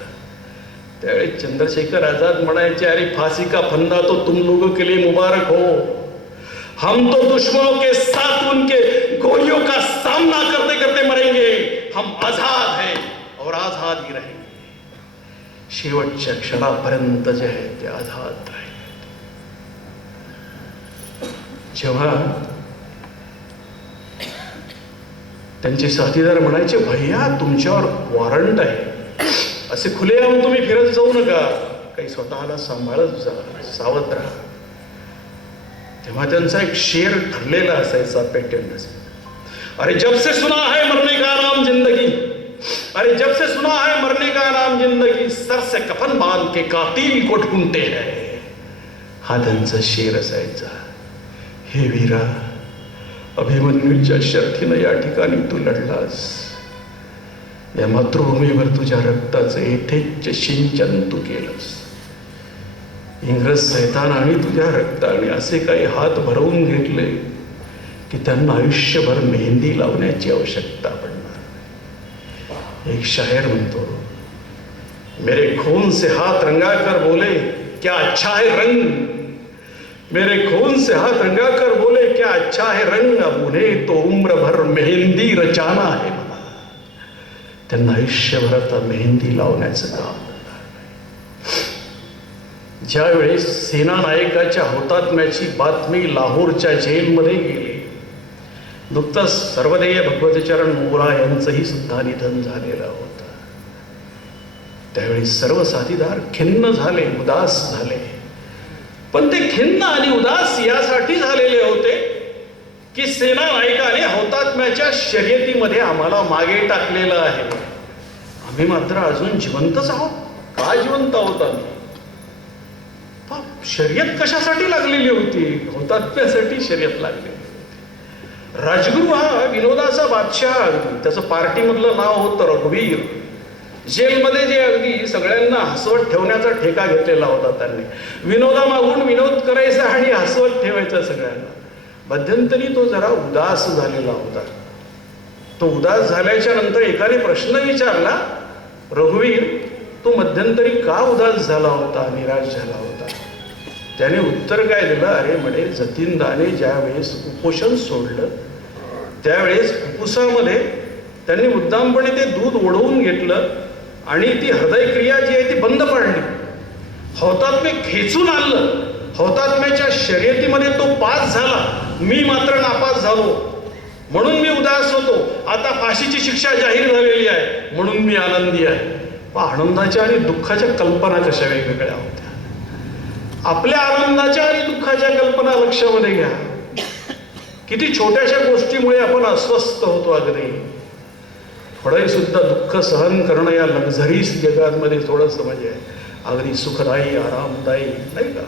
त्यावेळी चंद्रशेखर आजाद म्हणायचे, अरे फांसी का फंदा तो तुम लोगों के लिए मुबारक हो, हम तो दुश्मनों के साथ उनके गोलियों का सामना करते करते मरेंगे. हम आजाद हैं और आजाद ही रहेंगे. शेवटच्या क्षणापर्यंत जे आहे ते आझाद आहे. जेव्हा त्यांचे साथीदार म्हणायचे, भैया तुमच्यावर वॉरंट आहे, असे खुलेआम तुम्ही फिरत जाऊ नका, काही स्वतःला सांभाळत जा, सावध राहा. तेव्हा त्यांचा एक शेर ठरलेला असायचा, पॅटर्न असायचा, अरे जब से सुना है मरने का नाम जिंदगी, अरे जब से सुना है मरने का नाम जिंदगी, सर से कफन बांध के कातिल को ढूंढते हैं. हा त्यांचा शेर असायचा. हे वीरा, अभिमन्यूच्या शर्थीनं या ठिकाणी तू लढलास. या मातृभूमीवर तुझ्या रक्ताचं यथेच्छ सिंचन तू केलंस. इंग्रज सैतानाने तुझ्या रक्ताने असे काही हात भरवून घेतले की त्यांना आयुष्यभर मेहंदी लावण्याची आवश्यकता पडणार. एक शायर म्हणतो, मेरे खून से हात रंगा कर बोले क्या अच्छा है रंग, मेरे खून से हाथ रंगा कर बोले क्या अच्छा है रंग, अब उन्हें तो उम्र भर मेहंदी रचाना है. त्यांना आयुष्यभर आता मेहंदी लावण्याचं काम. ज्या वेळेस सेना नायकाच्या हुतात्म्याची बातमी लाहोरच्या जेलमध्ये गेली, नुकताच सर्वदेय भगवतीचरण मोरा यांचंही सुद्धा निधन झालेलं होतं. त्यावेळी सर्व साथीदार खिन्न झाले, उदास झाले. पण ते खिन्न आणि उदास यासाठी झालेले होते की सेना नायकाने हुतात्म्याच्या शर्यतीमध्ये आम्हाला मागे टाकलेलं आहे. आम्ही मात्र अजून जिवंतच आहोत. का जिवंत आहोत आम्ही? शर्यत कशासाठी लागलेली होती? हुतात्म्यासाठी शर्यत लागलेली होती. राजगुरू हा विनोदाचा बादशाह, त्याचं पार्टीमधलं नाव होतं रघुवीर. जेलमध्ये जे अगदी सगळ्यांना हसवत ठेवण्याचा ठेका घेतलेला होता त्यांनी. विनोदामागून विनोद करायचा आणि हसवत ठेवायचा सगळ्यांना. मध्यंतरी तो जरा उदास झालेला होता. तो उदास झाल्याच्या नंतर एकाने प्रश्न विचारला, रघुवीर तो मध्यंतरी का उदास झाला होता, निराश झाला होता? त्याने उत्तर काय दिलं, अरे म्हणे जतीनदाने ज्या वेळेस उपोषण सोडलं त्यावेळेस फुफ्फुसामध्ये त्यांनी मुद्दामपणे ते दूध ओढवून घेतलं आणि ती हृदयक्रिया जी आहे ती बंद पाडली. हौतात्म्य खेचून आणलं. हौतात्म्याच्या शर्यतीमध्ये तो पास झाला, मी मात्र नापास झालो, म्हणून मी उदास होतो. आता फाशीची शिक्षा जाहीर झालेली आहे म्हणून मी आनंदी आहे. आनंदाच्या आणि दुःखाच्या कल्पना कशा वेगवेगळ्या होत्या. आपल्या आनंदाच्या आणि दुःखाच्या कल्पना लक्षामध्ये घ्या. किती छोट्याशा गोष्टीमुळे आपण अस्वस्थ होतो. अगदी थोडंही सुद्धा दुःख सहन करणं या लक्झरीज जगांमध्ये थोडंसं म्हणजे अगदी सुखदायी, आरामदायी नाही का.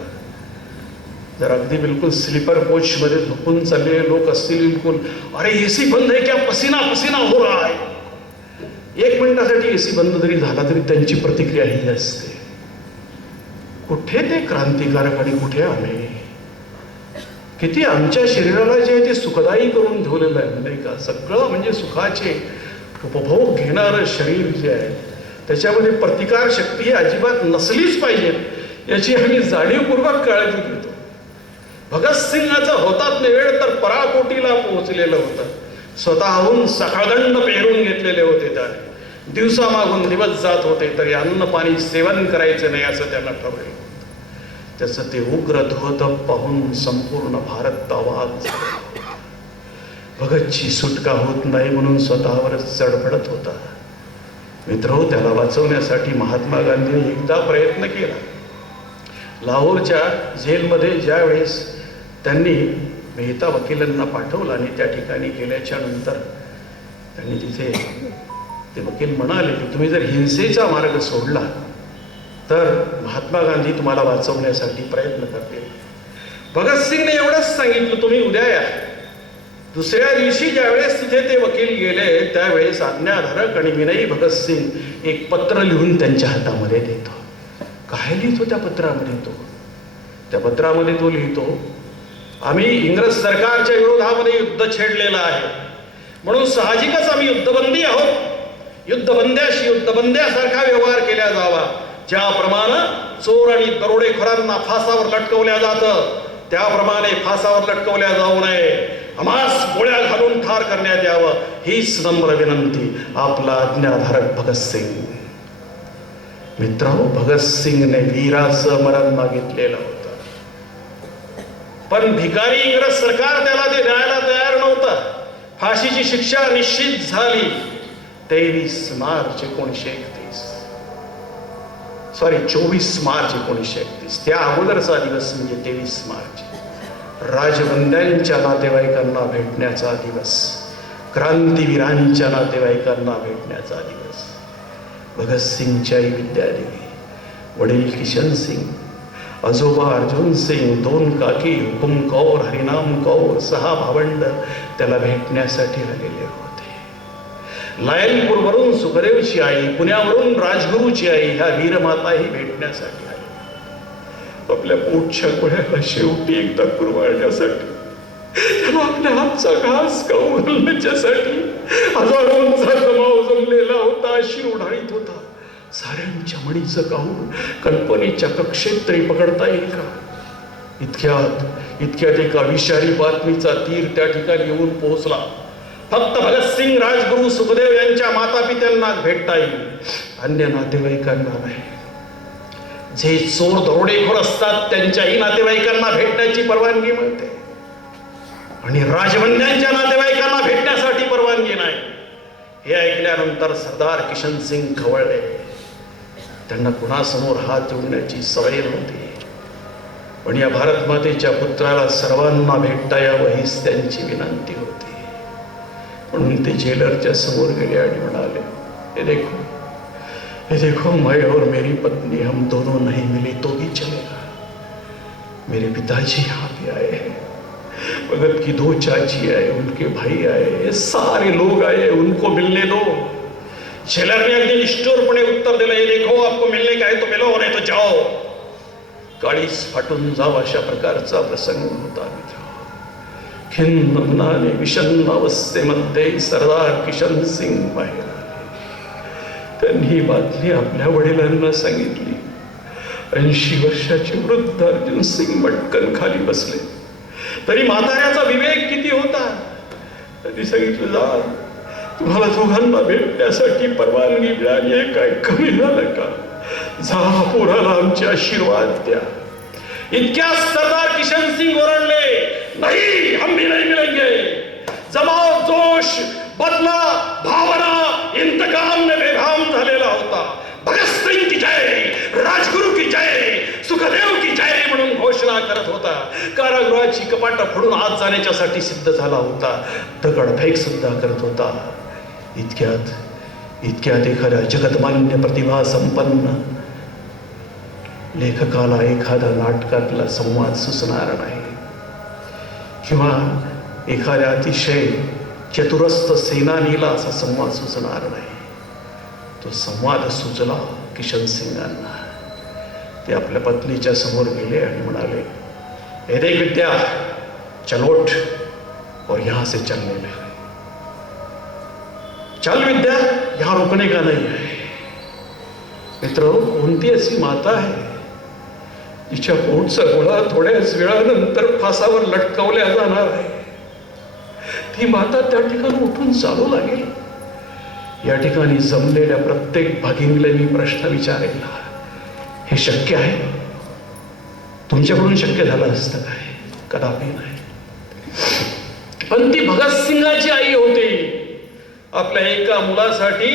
जर अगदी बिलकुल स्लीपर कोचमध्ये झोपून चाललेले लोक असतील, बिलकुल अरे एसी बंद आहे क्या, पसीना पसीना हो रहा है, एक मिनिटासाठी एसी बंद जरी झाला तरी त्यांची प्रतिक्रिया ही असते. कुठे ते क्रांतिकारक आणि कुठे आम्ही? किती आमच्या शरीराला जे आहे ते सुखदायी करून ठेवलेलं आहे नाही का. सगळं म्हणजे सुखाचे उपभोग घेणारं शरीर जे आहे त्याच्यामध्ये प्रतिकार शक्ती ही अजिबात नसलीच पाहिजे याची आम्ही जाणीवपूर्वक काळजी घेतो. भगतसिंगाचा हुतात्म्य वेळ तर पराकोटीला पोहोचलेलं होतं. स्वतःहून सकाळदंड पेरून घेतलेले होते. त्याने दिवसामागून दिवस जात होते तरी अन्न पाणी सेवन करायचं नाही असं त्यांना ठरवलं. त्याचं ते उग्र धोधप पाहून संपूर्ण भारत आवाज. भगतची सुटका होत नाही म्हणून स्वतःवरच चढपडत होता. मित्रहो, त्याला वाचवण्यासाठी महात्मा गांधींनी एकदा प्रयत्न केला. लाहोरच्या जेलमध्ये ज्या वेळेस त्यांनी मेहता वकिलांना पाठवलं आणि त्या ठिकाणी गेल्याच्या नंतर त्यांनी तिथे ते वकील म्हणाले की तुम्ही जर हिंसेचा मार्ग सोडला तर महात्मा गांधी तुम्हाला वाचवण्यासाठी प्रयत्न करतील. भगतसिंगने एवढंच सांगितलं, तुम्ही उद्या या. दुसऱ्या दिवशी ज्यावेळेस तिथे ते वकील गेले त्यावेळेस आज्ञाधारक आणि विनयी भगतसिंग एक पत्र लिहून त्यांच्या हातामध्ये देतो. काय लिहितो त्या पत्रामध्ये तो? त्या पत्रामध्ये तो लिहितो, आम्ही इंग्रज सरकारच्या विरोधामध्ये युद्ध छेडलेलं आहे, म्हणून साहजिकच आम्ही युद्धबंदी आहोत. युद्धबंद्याशी युद्धबंद्यासारखा व्यवहार केला जावा. ज्याप्रमाणे चोर आणि दरोडेखोरांना फासावर लटकवल्या जातं त्याप्रमाणे फासावर लटकवल्या जाऊ नये. आम्हास गोळ्या घालून ठार करण्यात यावं, हीच नम्र विनंती. आपला आज्ञाधारक भगतसिंग. मित्रांनो, भगतसिंगने वीराचं मरण मागितलेलं होतं, पण भिकारी इंग्रज सरकार त्याला ते द्यायला तयार नव्हतं. फाशीची शिक्षा निश्चित झाली 23 मार्च 1931. सॉरी 24 मार्च 1931. त्या अगोदरचा दिवस म्हणजे 23 मार्च. राजबंद्यांच्या नातेवाईकांना भेटण्याचा दिवस, क्रांतीवीरांच्या नातेवाईकांना भेटण्याचा दिवस. भगतसिंगची आई विद्यादेवी, वडील किशन सिंग, आजोबा अर्जुन सिंग, 2 काकी हुकुम कौर, हरिनाम कौर, 6 भावंड त्याला भेटण्यासाठी आलेले होते. लायलपूरवरून सुखदेवची आई, पुण्यावरून राजगुरूची आई ह्या वीरमाताही भेटण्यासाठी आली. आपल्या पोटच्या गोळ्याला शेवटी एकदा कुरवाळण्यासाठी, त्याला आपल्या हातचा घास खाऊ घालण्यासाठी हजारोंचा जमाव जमलेला होता, शिर उडाळीत होता. साऱ्यांच्या मणीचं काहून कल्पनेच्या कक्षेत तरी पकडता येईल का? इतक्यात एका विषारी बातमीचा तीर त्या ठिकाणी येऊन पोहोचला. फक्त भगतसिंग, राजगुरू, सुखदेव यांच्या मातापित्यांना भेटता येईल, अन्य नातेवाईकांना नाही. जे चोर दरोडेखोर असतात त्यांच्याही नातेवाईकांना भेटण्याची परवानगी मिळते आणि राजबंद्यांच्या नातेवाईकांना भेटण्यासाठी परवानगी नाही. हे ऐकल्यानंतर सरदार किशन सिंग खवळले. त्यांना कुणासमोर हात जोडण्याची सवय नव्हती, पण या भारत मातेच्या पुत्राला सर्वांना भेटता यावं हीच त्यांची विनंती होती. म्हणून ते जेलरच्या समोर गेले आणि म्हणाले, ये देखो मैं और मेरी पत्नी, हम दोनों नहीं मिले तो भी चलेगा. मेरे पिताजी यहाँ पे आए हैं, भगत की 2 चाची आए, उनके भाई आए, ये सारे लोग आए, उनको मिलने दो. जेलर ने अगदी निष्ठुरपणे उत्तर दिलं, ये देखो आपको मिलने का है तो मिलो, नहीं तो जाओ. काळीच फाटून जाव अशा प्रकारचा प्रसंग होता. खिन्न मनाने विषण्ण अवस्थेमध्ये सरदार किशन सिंग बाहेर आले. त्यांनी ही बातमी आपल्या वडिलांना सांगितली. 80 वर्षाचे वृद्ध अर्जुन सिंग मटकन खाली बसले. तरी म्हाताऱ्याचा विवेक किती होता. त्यांनी सांगितलं, जा, तुम्हाला दोघांना भेटण्यासाठी परवानगी मिळाली आहे, काय कमी झालं का? जा, पोराला आमचे आशीर्वाद द्या. इतक्यात सरदार किशन सिंग ओरडले, नहीं, हम भी नहीं मिलेंगे. जमाव, जोश, बदला, भावना, इंतकाम ने बेभान झालेला होता. भगतसिंग की जय, राजगुरू की जय, सुखदेव की जय म्हणून घोषणा करत होता. कारागृहाची कपाटं फोडून आत जाण्याच्यासाठी सिद्ध झाला होता. दगडफेक सुद्धा करत होता. इतक्यात एखाद्या जगतमान्य प्रतिभा संपन्न लेखकाला एखादा नाटकातला संवाद सुचणार नाही, किंवा एखाद्या अतिशय चतुरस्थ सेनानीला असा संवाद सुचणार नाही. तो संवाद सुचला किशन सिंगांना. ते आपल्या पत्नीच्या समोर गेले आणि म्हणाले, हे देख विद्या, चल उठ और यहां से चलने लगे. चल विद्या, यहां रुकने का नहीं है. मित्र, कोणती अशी माता आहे तिच्या पोटचा गोळा थोड्याच वेळानंतर फासावर लटकवल्या जाणार आहे? ती माता त्या ठिकाणी उठून चालू लागेल. या ठिकाणी जमलेल्या प्रत्येक भगिनीला मी प्रश्न विचारेल, हे शक्य आहे? तुमच्याकडून शक्य झालं असतं काय? कदापि नाही. पण ती भगतसिंगाची आई होती. आपल्या एका मुलासाठी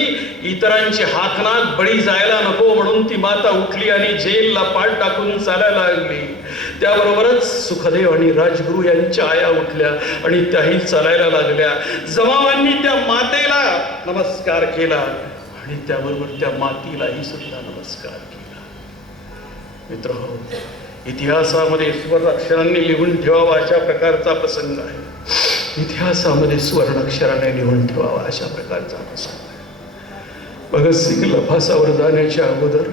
इतरांची हाकनाक बळी जायला नको म्हणून ती माता उठली आणि जेलला पाठ टाकून चालायला लागली. त्याबरोबरच सुखदेव आणि राजगुरू यांच्या आया उठल्या आणि त्याही चालायला लागल्या. जमावांनी त्या मातेला नमस्कार केला आणि त्याबरोबर त्या मातीलाही सुद्धा नमस्कार केला. मित्रहो, इतिहासामध्ये स्वर्ण अक्षरांनी लिहून ठेवावा अशा प्रकारचा प्रसंग आहे. इतिहासामध्ये स्वर्ण अक्षराने लिहून ठेवावा अशा प्रकारचा प्रसंग आहे. भगतसिंग लफासावर जाण्याच्या अगोदर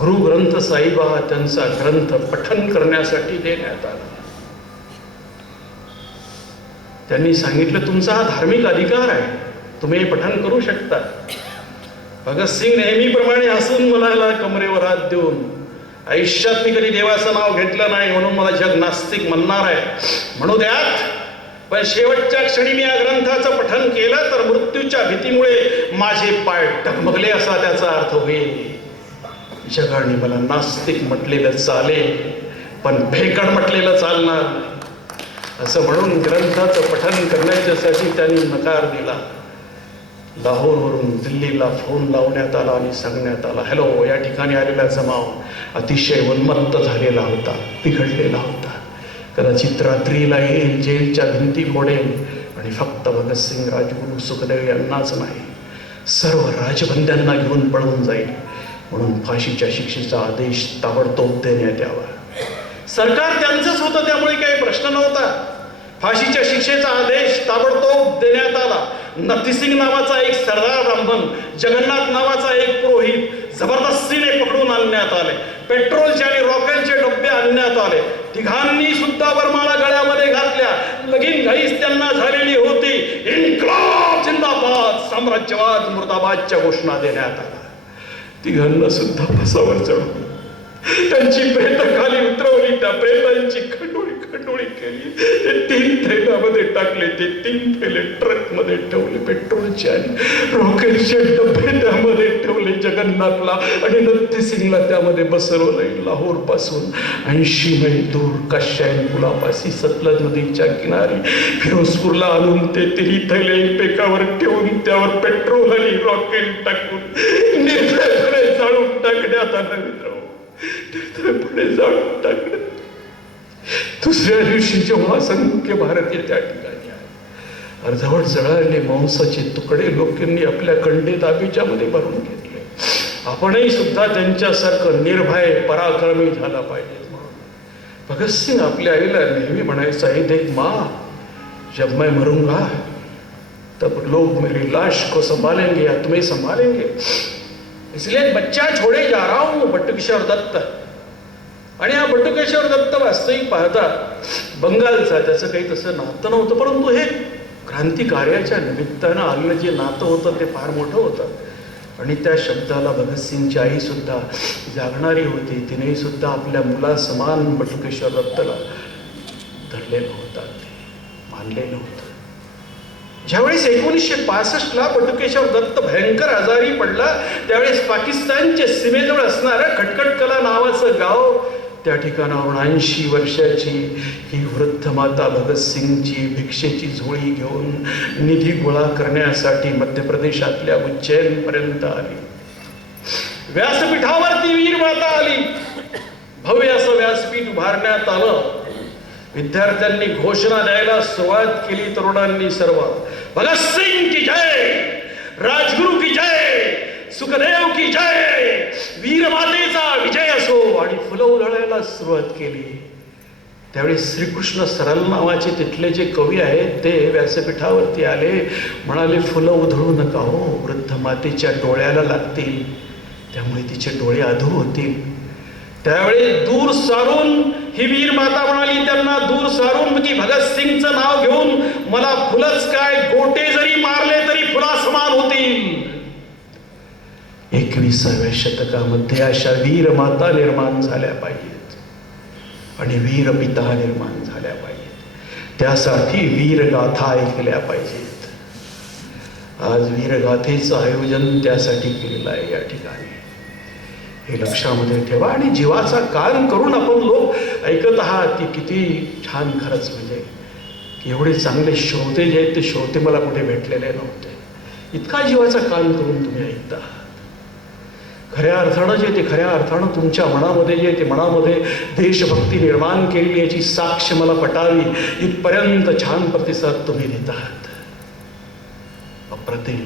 गुरुग्रंथ साहिब हा त्यांचा ग्रंथ पठन करण्यासाठी देण्यात आला. त्यांनी सांगितलं, तुमचा हा धार्मिक अधिकार आहे, तुम्ही हे पठन करू शकता. भगतसिंग नेहमीप्रमाणे हसून म्हणाला, कमरेवर हात देऊन, आयुष्यात मी कधी देवाचं नाव घेतलं नाही म्हणून मला जग नास्तिक म्हणणार आहे, म्हणू द्यात. पण शेवटच्या क्षणी मी या ग्रंथाचं पठन केलं तर मृत्यूच्या भीतीमुळे माझे पाय डगमगले असा त्याचा अर्थ होईल. जगाने मला नास्तिक म्हटलेलं चालेल, पण भेकड म्हटलेलं चालणार नाही. असं म्हणून ग्रंथाचं पठन करण्याच्यासाठी त्यांनी नकार दिला. लाहोरवरून दिल्लीला फोन लावण्यात आला आणि सांगण्यात आला, हॅलो, या ठिकाणी आलेला जमाव अतिशय उन्मत्त झालेला होता, बिघडलेला होता. कदाचित रात्रीला येईल, जेलच्या भिंती फोडेल आणि फक्त भगतसिंग, राजगुरू, सुखदेव यांनाच नाही, सर्व राजबंद्यांना घेऊन पळून जाईल. म्हणून फाशीच्या शिक्षेचा आदेश ताबडतोब देण्यात यावा. सरकार त्यांचंच होतं, त्यामुळे काही प्रश्न नव्हता. फाशीच्या शिक्षेचा आदेश ताबडतोब देण्यात आला. नथीसिंग नावाचा एक सरदार ब्राह्मण, जगन्नाथ नावाचा एक पुरोहित जबरदस्तीने पकडून आणण्यात आले. पेट्रोलचे आणि रॉकेलचे डबे आणण्यात आले. तिघांनी सुद्धा वरमाळा गळ्यामध्ये घातल्या. लगीन घाईच त्यांना झालेली होती. इन्क्लाब जिंदाबाद, साम्राज्यवाद मुर्दाबादच्या घोषणा देण्यात आल्या. तिघांना सुद्धा फासावर चढवून त्यांची प्रेत खाली उतरवली. त्या प्रेतांची खंडोळी केली. ते 3 थैल्यामध्ये टाकले. ते 3 थैले ट्रकमध्ये ठेवले. पेट्रोलचे आणि रॉकेलचे डबे त्यामध्ये ठेवले. जगन्नाथला आणि नथीसिंगला त्यामध्ये बसवलं. लाहोर पासून 80 मैल दूर काश्यायन पुलापाशी सतलज नदीच्या किनारी फिरोजपूरला आणून ते 3 थैले पेकावर ठेवून त्यावर पेट्रोल आणि रॉकेल टाकून निर्भयपणे जाळून टाकण्यात आलं. निर्भयपणे जाळून टाकण्यात. दुसऱ्या दिवशी जेव्हा असंख्य भारतीय त्या ठिकाणी आले, अर्धवट जळालेले मांसाचे तुकडे लोकांनी आपल्या कंडे दाबीच्यामध्ये भरून घेतले. आपणही सुद्धा त्यांच्यासारखं निर्भय पराक्रमी झाला पाहिजे म्हणून भगतसिंग आपल्या आईला नेहमी म्हणायचा, हे देख माँ, जब मैं मरूंगा तब लोग मेरी लाश को संभालेंगे या तुम्हें संभालेंगे, इसलिए एक बच्चा छोड़े जा रहा हूं, बटुकेश्वर दत्त. आणि हा बटुकेश्वर दत्त वास्तविक पाहता बंगालचा, त्याचं काही तसं नातं नव्हतं, परंतु हे क्रांतिकार्याच्या निमित्तानं आलेलं जे नातं होतं ते फार मोठं होतं. आणि त्या शब्दाला भगतसिंगची आई सुद्धा जागणारी होती. तिनेही सुद्धा आपल्या मुलासमान बटुकेश्वर दत्तला धरलेलं होतं, मानलेलं होतं. ज्यावेळेस 1965ला बटुकेश्वर दत्त भयंकर आजारी पडला, त्यावेळेस पाकिस्तानच्या सीमेजवळ असणारं खटखटकला नावाचं गाव, त्या ठिकाणाहून 80 वर्षाची ही वृद्ध माता भगतसिंगची भिक्षेची झोळी घेऊन निधी गोळा करण्यासाठी मध्य प्रदेशातल्या उज्जैन पर्यंत आली. व्यासपीठावरती वीर माता आली. भव्य असं व्यासपीठ उभारण्यात आलं. विद्यार्थ्यांनी घोषणा द्यायला सुरुवात केली. तरुणांनी सर्व, भगतसिंग की जय, राजगुरू की जय, सुखदेव की जय, वीरमातेचा विजय असो, आणि फुलं उधळायला सुरुवात केली. त्यावेळी श्रीकृष्ण सरल नावाचे तिथले जे कवी आहेत ते व्यासपीठावरती आले. म्हणाले, फुलं उधळू नका हो, वृद्ध मातेच्या डोळ्याला लागतील, त्यामुळे तिचे डोळे अधू होतील. त्यावेळी दूर सारून ही वीर माता म्हणाली त्यांना, दूर सारून की भगतसिंगचं नाव घेऊन मला फुलच काय, गोटे जरी मारले तरी फुला समान होतील. 21व्या शतकामध्ये अशा वीर माता निर्माण झाल्या पाहिजेत आणि वीर पिता निर्माण झाल्या पाहिजेत. त्यासाठी वीरगाथा ऐकल्या पाहिजेत. आज वीरगाथेचं आयोजन त्यासाठी केलेलं आहे या ठिकाणी. हे लक्षामध्ये ठेवा. आणि जीवाचा कान करून आपण लोक ऐकत आहात की किती छान. खरंच म्हणजे एवढे चांगले श्रोते जे आहेत ते श्रोते मला कुठे भेटलेले नव्हते. इतका जीवाचा कान करून तुम्ही ऐकता आहात. खऱ्या अर्थानं जे ते खऱ्या अर्थानं तुमच्या मनामध्ये जे ते मनामध्ये देशभक्ती निर्माण केलेली याची साक्ष मला पटावी इथपर्यंत छान प्रतिसाद तुम्ही देत आहात. अप्रतिम.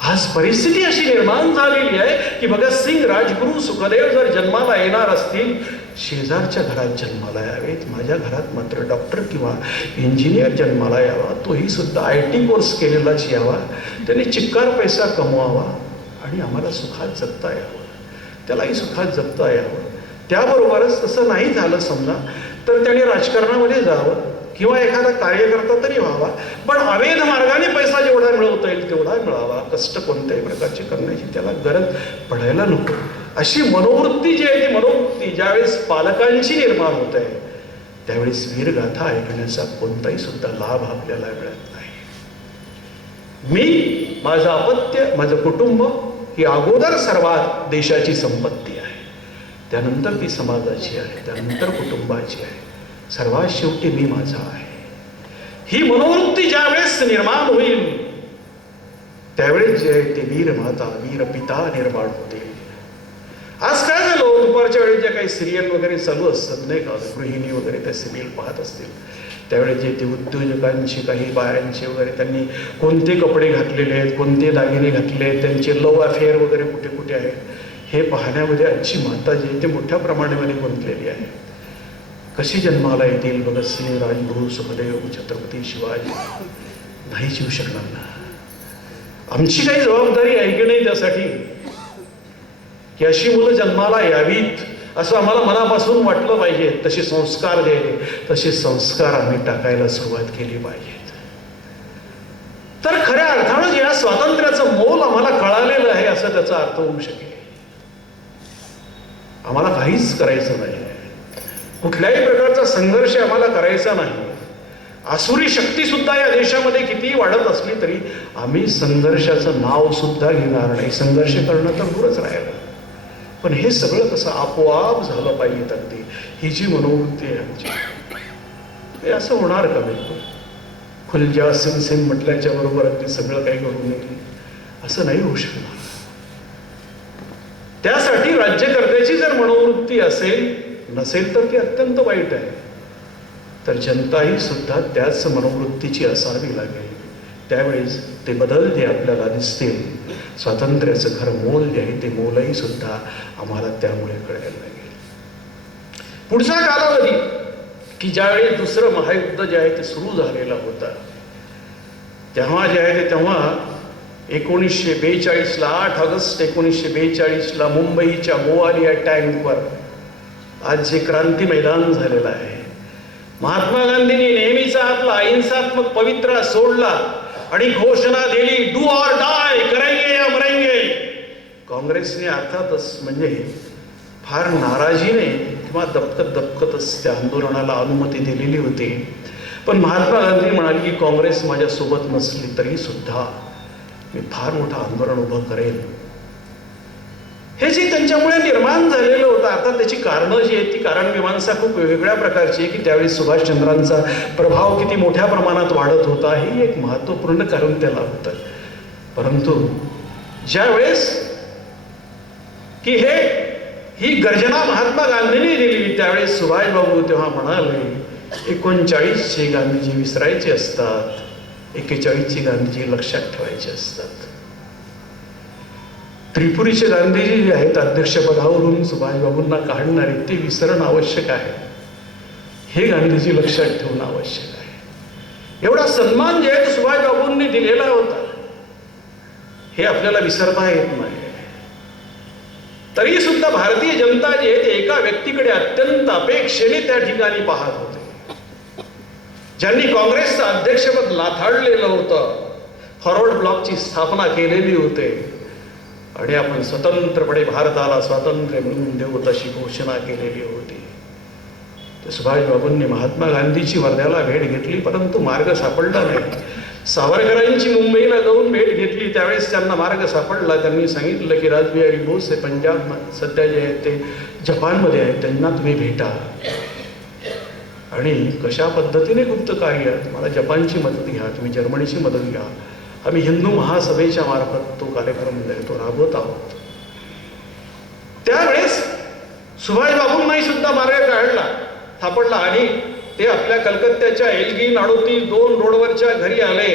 आज परिस्थिती अशी निर्माण झालेली आहे की भगतसिंग, राजगुरू, सुखदेव जर जन्माला येणार असतील, शेजारच्या घरात जन्माला यावेत. माझ्या घरात मात्र डॉक्टर किंवा इंजिनियर जन्माला यावा, तोही सुद्धा IT कोर्स केलेलाच यावा, त्याने चिक्कार पैसा कमवावा आणि आम्हाला सुखात जगता यावं, त्यालाही सुखात जगता यावं. त्याबरोबरच तसं नाही झालं समजा तर त्याने राजकारणामध्ये जावं किंवा एखादा कार्यकर्ता तरी व्हावा, पण अवैध मार्गाने पैसा जेवढा मिळवता येईल तेवढा मिळावा, कष्ट कोणत्याही प्रकारची करण्याची त्याला गरज पडायला नको. अशी मनोवृत्ती जी आहे ती मनोवृत्ती ज्यावेळेस पालकांची निर्माण होत आहे त्यावेळेस वीरगाथा ऐकण्याचा कोणताही सुद्धा लाभ आपल्याला मिळत नाही. मी, माझं अपत्य, माझं कुटुंब ही अगोदर सर्वात देशाची संपत्ती आहे, त्यानंतर ती समाजाची आहे, त्यानंतर कुटुंबाची आहे, सर्वात शेवटी मी माझा आहे. ही मनोवृत्ती ज्यावेळेस निर्माण होईल त्यावेळेस जे आहे ते वीर माता, वीर पिता निर्माण होते. आज काय झालं, दुपारच्या वेळी ज्या काही सिरियल वगैरे चालू असतात नाही का, गृहिणी वगैरे त्या सिरियल पाहत असतील त्यावेळेस जे ते उद्योजकांची, काही बायांचे वगैरे त्यांनी कोणते कपडे घातलेले आहेत, कोणते दागिने घातले आहेत, त्यांचे लव अफेअर वगैरे कुठे कुठे आहेत, हे पाहण्यामध्ये आजची माता जी आहे ते मोठ्या प्रमाणामध्ये गुंतलेली आहे. कशी जन्माला येतील भगतसिंग, राजगुरू, सुखदेव, छत्रपती शिवाजी? नाही जीव शकणार ना. आमची काही जबाबदारी आहे की नाही त्यासाठी की अशी मुलं जन्माला यावीत असं आम्हाला मनापासून वाटलं पाहिजे. तसे संस्कार द्यायचे, तसे संस्कार आम्ही टाकायला सुरुवात केली पाहिजेत. तर खऱ्या अर्थानं या स्वातंत्र्याचं मोल आम्हाला कळालेलं आहे असं त्याचा अर्थ होऊ शकेल. आम्हाला काहीच करायचं नाही, कुठल्याही प्रकारचा संघर्ष आम्हाला करायचा नाही. आसुरी शक्ती सुद्धा या देशामध्ये कितीही वाढत असली तरी आम्ही संघर्षाचं नाव सुद्धा घेणार नाही. संघर्ष करणं तर दूरच राहिलं, पण हे सगळं कसं आपोआप झालं पाहिजे. अगदी ही जी मनोवृत्ती आहे आमची, हे असं होणार का? बिलकुल खुलजा सिम सिम म्हटल्याच्या बरोबर अगदी सगळं काही घडून येईल असं नाही होऊ शकणार. त्यासाठी राज्यकर्त्याची जर मनोवृत्ती नसेल तर ती अत्यंत वाईट आहे. तर जनताही सुद्धा त्याच मनोवृत्तीची असावी लागेल. त्यावेळेस ते बदल जे आपल्याला दिसतील, स्वातंत्र्याचं खरं मोल जे आहे ते मोलही सुद्धा आम्हाला त्यामुळे कळायला लागेल. पुढचा कालावधी की ज्यावेळी दुसरं महायुद्ध जे आहे ते सुरू झालेलं होतं तेव्हा जे आहे ते तेव्हा 1942ला 8 ऑगस्ट 1942ला मुंबईच्या गोवालिया टँकवर आज जे क्रांती मैदान झालेलं आहे, महात्मा गांधींनी नेहमीचा आपला अहिंसात्मक पवित्रा सोडला आणि घोषणा दिली, डू ऑर डाय, करेंगे या मरेंगे. काँग्रेसने अर्थातच म्हणजे फार नाराजीने किंवा दबकतच त्या आंदोलनाला अनुमती दिलेली होती. पण महात्मा गांधी म्हणाले की काँग्रेस माझ्यासोबत नसली तरी सुद्धा मी फार मोठं आंदोलन उभं करेल. हे जे त्यांच्यामुळे निर्माण झालेलं होतं, आता त्याची कारणं जी आहेत ती कारण मीमांसा खूप वेगवेगळ्या प्रकारची आहे की त्यावेळी सुभाषचंद्रांचा प्रभाव किती मोठ्या प्रमाणात वाढत होता, हे एक महत्त्वपूर्ण कारण त्याला होतं. परंतु ज्यावेळेस की ही गर्जना महात्मा गांधींनी दिली त्यावेळेस सुभाषबाबू तेव्हा म्हणाले, 39चे गांधीजी विसरायचे असतात, 41ची गांधीजी लक्षात ठेवायचे असतात. त्रिपुरीचे गांधीजी जे आहेत अध्यक्षपदावरून सुभाषबाबूंना काढणारे ते विसरणं आवश्यक आहे, हे गांधीजी लक्षात ठेवणं आवश्यक आहे. एवढा सन्मान जे आहे सुभाषबाबूंनी दिलेला होता हे आपल्याला विसरता येत नाही. तरी सुद्धा भारतीय जनता जी आहे ते एका व्यक्तीकडे अत्यंत अपेक्षेने त्या ठिकाणी पाहत होते, ज्यांनी काँग्रेसचं अध्यक्षपद लाथाडलेलं होतं, फॉरवर्ड ब्लॉकची स्थापना केलेली होते आणि आपण स्वतंत्रपणे भारताला स्वातंत्र्य मिळवून देऊ अशी घोषणा केलेली होती. तर सुभाषबाबूंनी महात्मा गांधीची वर्ध्याला भेट घेतली परंतु मार्ग सापडला नाही. सावरकरांची मुंबईला जाऊन भेट घेतली त्यावेळेस त्यांना मार्ग सापडला. त्यांनी सांगितलं की राजबिहारी बोस हे पंजाब सध्या जे आहेत ते जपानमध्ये आहेत, त्यांना तुम्ही भेटा आणि कशा पद्धतीने गुप्त कार्य, मला जपानची मदत घ्या, तुम्ही जर्मनीची मदत घ्या, आम्ही हिंदू महासभेच्या मार्फत तो कार्यक्रम तो राबवत आहोत. त्यावेळेस सुभाषबाबूंनाही सुद्धा मार्ग काढला सापडला आणि ते आपल्या कलकत्त्याच्या एल्गी नाडोती 2 रोडवरच्या घरी आले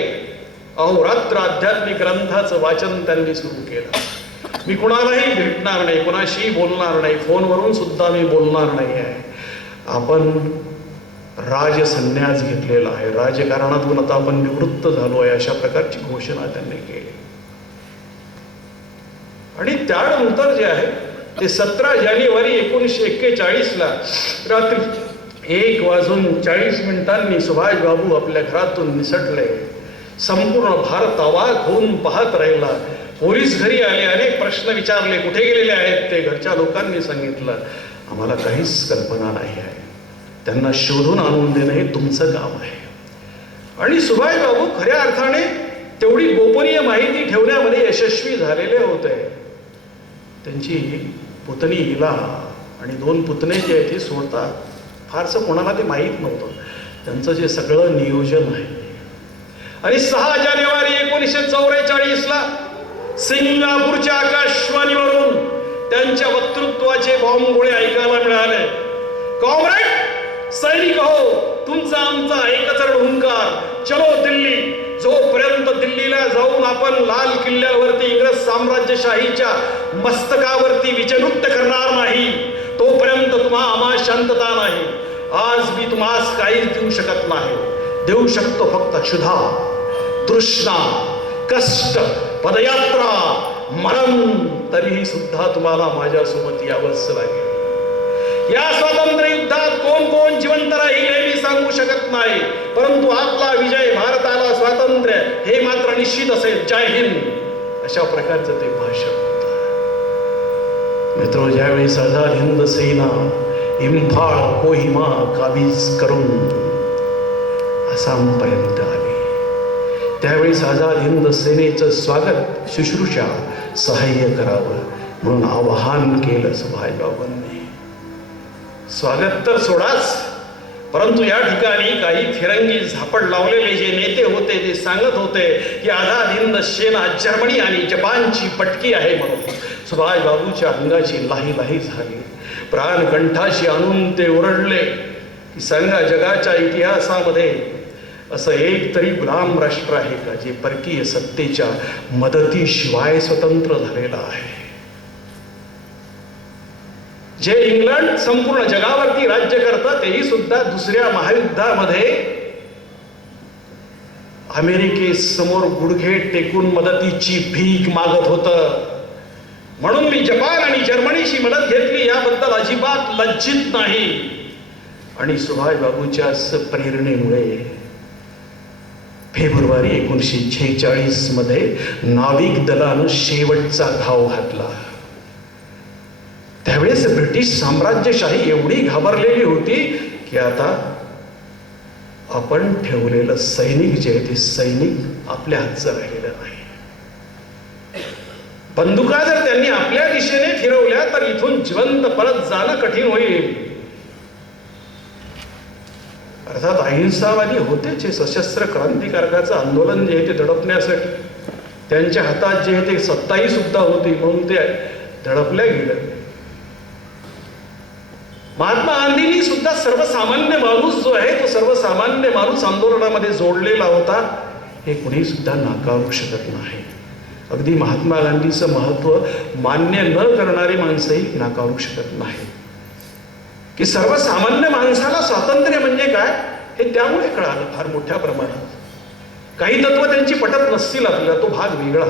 अहोरात्र आध्यात्मिक ग्रंथाचं वाचन त्यांनी सुरू केलं. मी कुणालाही भेटणार नाही, कुणाशी बोलणार नाही, फोनवरून सुद्धा मी बोलणार नाही आहे. आपण राजसन्यास घेतलेला आहे, राजकारणातून आता आपण निवृत्त झालो आहे, अशा प्रकारची घोषणा त्यांनी केली. आणि त्यानंतर जे आहे ते 17 जानेवारी 1941ला रात्री 1:40 सुभाष बाबू आपल्या घरातून निसटले. संपूर्ण भारत अवाक होऊन पाहत राहिला. पोलीस घरी आले, अनेक प्रश्न विचारले, कुठे गेलेले आहेत ते. घरच्या लोकांनी सांगितलं आम्हाला काहीच कल्पना नाही आहे, त्यांना शोधून आणून देणं हे तुमचं काम आहे. आणि सुभाष बाबू खऱ्या अर्थाने तेवढी गोपनीय माहिती ठेवण्यामध्ये यशस्वी झालेले होते. त्यांची पुतणी इला आणि 2 पुतणे जे आहेत ते सोडतात, फारसं कोणाला ते माहीत नव्हतं त्यांचं जे सगळं नियोजन आहे. आणि 6 जानेवारी 1944ला सिंगापूरच्या आकाशवाणीवरून त्यांच्या वक्तृत्वाचे बॉम्बगोळे ऐकायला मिळाले. कॉम्रेड सैनिक हो, तुमचा आमचा एकच रणहुंकार, चलो दिल्ली. जोपर्यंत दिल्लीला जाऊन आपण लाल किल्ल्यावरती इंग्रज साम्राज्यशाहीच्या मस्तकावरती विजयनृत्य करणार नाही, तोपर्यंत आम्हा शांतता नाही. आज मी तुम्हास काहीच देऊ शकत नाही. देऊ शकतो फक्त क्षुधा, तृष्णा, कष्ट, पदयात्रा, मरण. तरीही सुद्धा तुम्हाला माझ्यासोबत यावंच लागेल. या स्वातंत्र्य युद्धात कोण कोण जिवंत राहील हे मी सांगू शकत नाही, परंतु आपला विजय, भारताला स्वातंत्र्य हे मात्र निश्चित असेल. जय हिंद. अशा प्रकारचं ते भाषण होतं. मित्र, ज्यावेळेस आझाद हिंद सेना इम्फाळ, कोहिमा काबीज करून आसामपर्यंत आली, त्यावेळेस आझाद हिंद सेनेचं स्वागत, शुश्रूषा, सहाय्य करावं म्हणून आवाहन केलं सुभाषबाबूंनी. स्वागत तर सोडाच, परंतु या ठिकाणी काही फिरंगी झापड लावलेले जे नेते होते ते सांगत होते की आझाद हिंद सेना जर्मनी आणि जपानची पटकी आहे म्हणून. सुभाषबाबूच्या अंगाची लाही लाही झाली. प्राणकंठाशी आणून ते ओरडले की सांगा, जगाच्या इतिहासामध्ये असं एक तरी गुलाम राष्ट्र आहे का जे परकीय सत्तेच्या मदतीशिवाय स्वतंत्र झालेलं आहे? जे इंग्लंड संपूर्ण जगावरती राज्य करतं तेही सुद्धा दुसऱ्या महायुद्धामध्ये अमेरिकेसमोर गुडघे टेकून मदतीची भीक मागत होतं. म्हणून मी जपान आणि जर्मनीची मदत घेतली याबद्दल अजिबात लज्जित नाही. आणि सुभाषबाबूच्याच प्रेरणेमुळे फेब्रुवारी 1946 मध्ये नाविक दलानं शेवटचा घाव घातला. त्यावेळेस ब्रिटिश साम्राज्यशाही एवढी घाबरलेली होती की आता आपण ठेवलेलं सैनिक जे आहे ते सैनिक आपल्या हातचं राहिलेलं नाही. बंदुका जर त्यांनी आपल्या दिशेने फिरवल्या तर इथून जिवंत परत जाणं कठीण होईल. अर्थात अहिंसावादी होतेच हे सशस्त्र क्रांतिकारकाचं आंदोलन जे आहे ते दडपण्यासाठी. त्यांच्या हातात जे आहे ते सत्ताही सुद्धा होती म्हणून ते दडपल्या गेलं. महात्मा गांधींनी सुद्धा सर्वसामान्य माणूस जो आहे तो सर्वसामान्य माणूस आंदोलनामध्ये जोडलेला होता हे कुणी सुद्धा नाकारू शकत नाही. अगदी महात्मा गांधीचं महत्व मान्य न करणारी माणसंही नाकारू शकत नाही. की सर्वसामान्य माणसाला स्वातंत्र्य म्हणजे काय हे त्यामुळे कळालं फार मोठ्या प्रमाणात. काही तत्व त्यांची पटत नसतील आपल्याला, तो भाग वेगळा,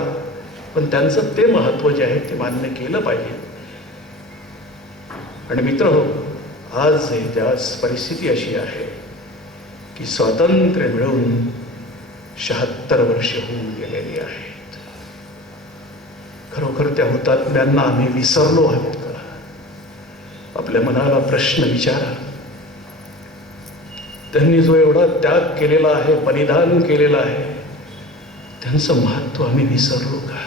पण त्यांचं ते महत्व जे आहे ते मान्य केलं पाहिजे. आणि मित्र हो, आज त्याच परिस्थिती अशी आहे की स्वातंत्र्य मिळवून 76 वर्षे होऊन गेलेली आहेत. खरोखर त्या हुतात्म्यांना आम्ही विसरलो आहोत का? आपल्या मनाला प्रश्न विचारा. त्यांनी जो एवढा त्याग केलेला आहे, बलिदान केलेलं आहे, त्यांचं महत्व आम्ही विसरलो का?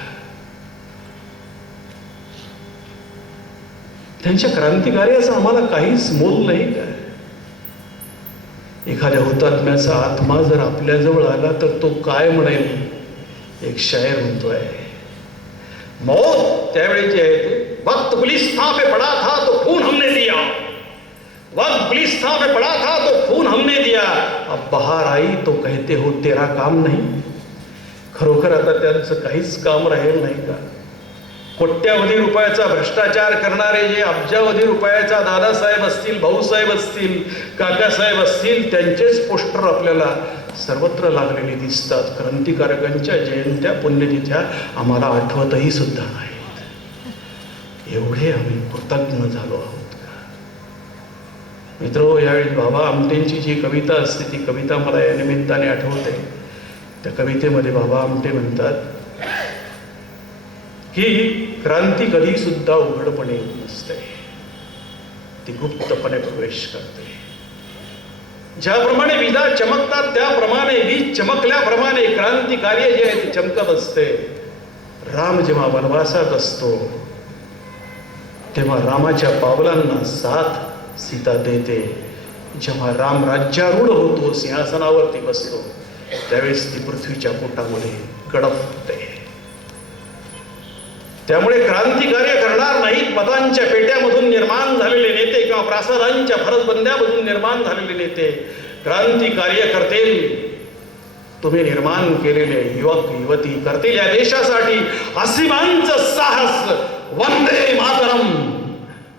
त्यांच्या क्रांतिकार्याचं आम्हाला काहीच मोल नाही का? एखाद्या हुतात्म्याचा आत्मा जर आपल्याजवळ आला तर तो काय म्हणेल? एक शायर म्हणतोय, मौत त्यावेळी जे आहे ते वक्त गुलिस्तां पे पड़ा था तो खून हमने दिया, वक्त गुलिस्तां पे पड़ा था तो खून हमने दिया, अब बाहर आई तो कहते हो तेरा काम नहीं. खरोखर आता त्यांचं काहीच काम राहील नाही का? कोट्यावधी रुपयाचा भ्रष्टाचार करणारे जे अब्जावधी रुपयाचा दादासाहेब असतील, भाऊसाहेब असतील, काकासाहेब असतील, त्यांचेच पोस्टर आपल्याला सर्वत्र लागलेले दिसतात. क्रांतिकारकांच्या जयंत्या पुण्यतिथ्या आम्हाला आठवतही सुद्धा नाहीत. एवढे आम्ही कृतज्ञ झालो आहोत का? मित्र, यावेळी बाबा आमटेंची जी कविता असते ती कविता मला या निमित्ताने आठवते. त्या कवितेमध्ये बाबा आमटे म्हणतात की क्रांती कधी सुद्धा उघडपणे येत नसते, ती गुप्तपणे प्रवेश करते. ज्याप्रमाणे विजा चमकतात त्याप्रमाणे वीज चमकल्याप्रमाणे क्रांती कार्य जे आहे ते चमकत असते. राम जेव्हा वनवासात असतो तेव्हा रामाच्या पावलांना साथ सीता देते. जेव्हा राम राज्यारूढ होतो, सिंहासनावरती बसतो, त्यावेळेस ती पृथ्वीच्या पोटामध्ये गडपते. त्यामुळे क्रांती कार्य करणार नाहीत मतांच्या पेट्यामधून निर्माण झालेले नेते किंवा प्रासादांच्या फरसबंद्यामधून निर्माण झालेले नेते. क्रांती कार्य करतील तुम्ही निर्माण केलेले युवक युवती, करतील या देशासाठी असीमांचं साहस. वंदे मातरम.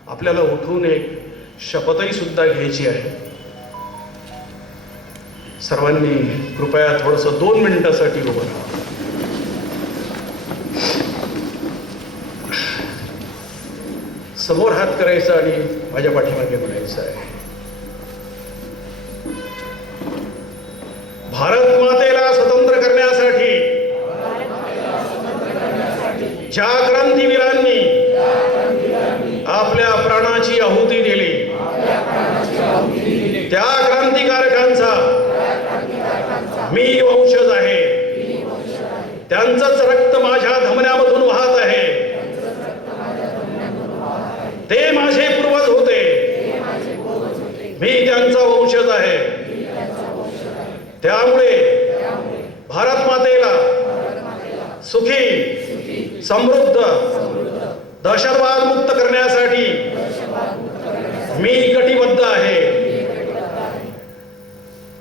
आपल्याला उठून एक शपथही सुद्धा घ्यायची आहे. सर्वांनी कृपया थोडंसं 2 मिनिटासाठी उभं राहा. समोर हात करायचा आणि माझ्या पाठीमागे म्हणायचं आहे, भारत मातेला स्वतंत्र करण्यासाठी ज्या क्रांतीवीरांनी आपल्या प्राणाची आहुती दिली, त्या क्रांतिकारकांचा मी वंशज आहे. त्यांचंच रक्त माझ्या धमन्यामधून वाहत आहे. ते माझे पूर्वज होते, मी त्यांचा वंशज आहे. त्यामुळे भारत मातेला सुखी, समृद्ध, दहशतवाद मुक्त करण्यासाठी मी कटिबद्ध आहे.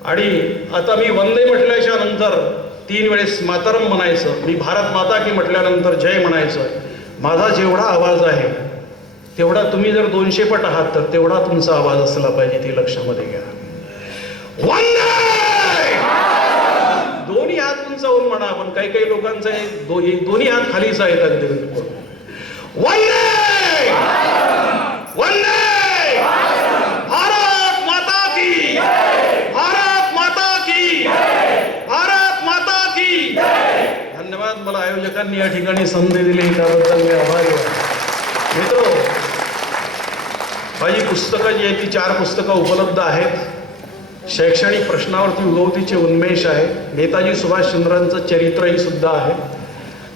आणि आता मी वंदे म्हटल्याच्या नंतर 3 वेळेस मातरम म्हणायचं, मी भारत माता की म्हटल्यानंतर जय म्हणायचं. माझा जेवढा आवाज आहे तेवढा, तुम्ही जर 200 पट आहात तर तेवढा तुमचा आवाज असला पाहिजे, ते लक्षामध्ये घ्या. वंदे! दोन्ही हात उंचावून म्हणा. पण काही काही लोकांचा दोन्ही हात खालीच आहेत अगदी. वंदे! वंदे! भारत माता की, भारत माता की, भारत माता की. धन्यवाद. मला आयोजकांनी या ठिकाणी संधी दिली त्याबद्दल मी आभारी आहे. मित्र, माझी पुस्तकं जी आहेत ती 4 पुस्तकं उपलब्ध आहेत. शैक्षणिक प्रश्नावरती उगवतीचे उन्मेष आहे. नेताजी सुभाषचंद्रांचं चरित्रही सुद्धा आहे.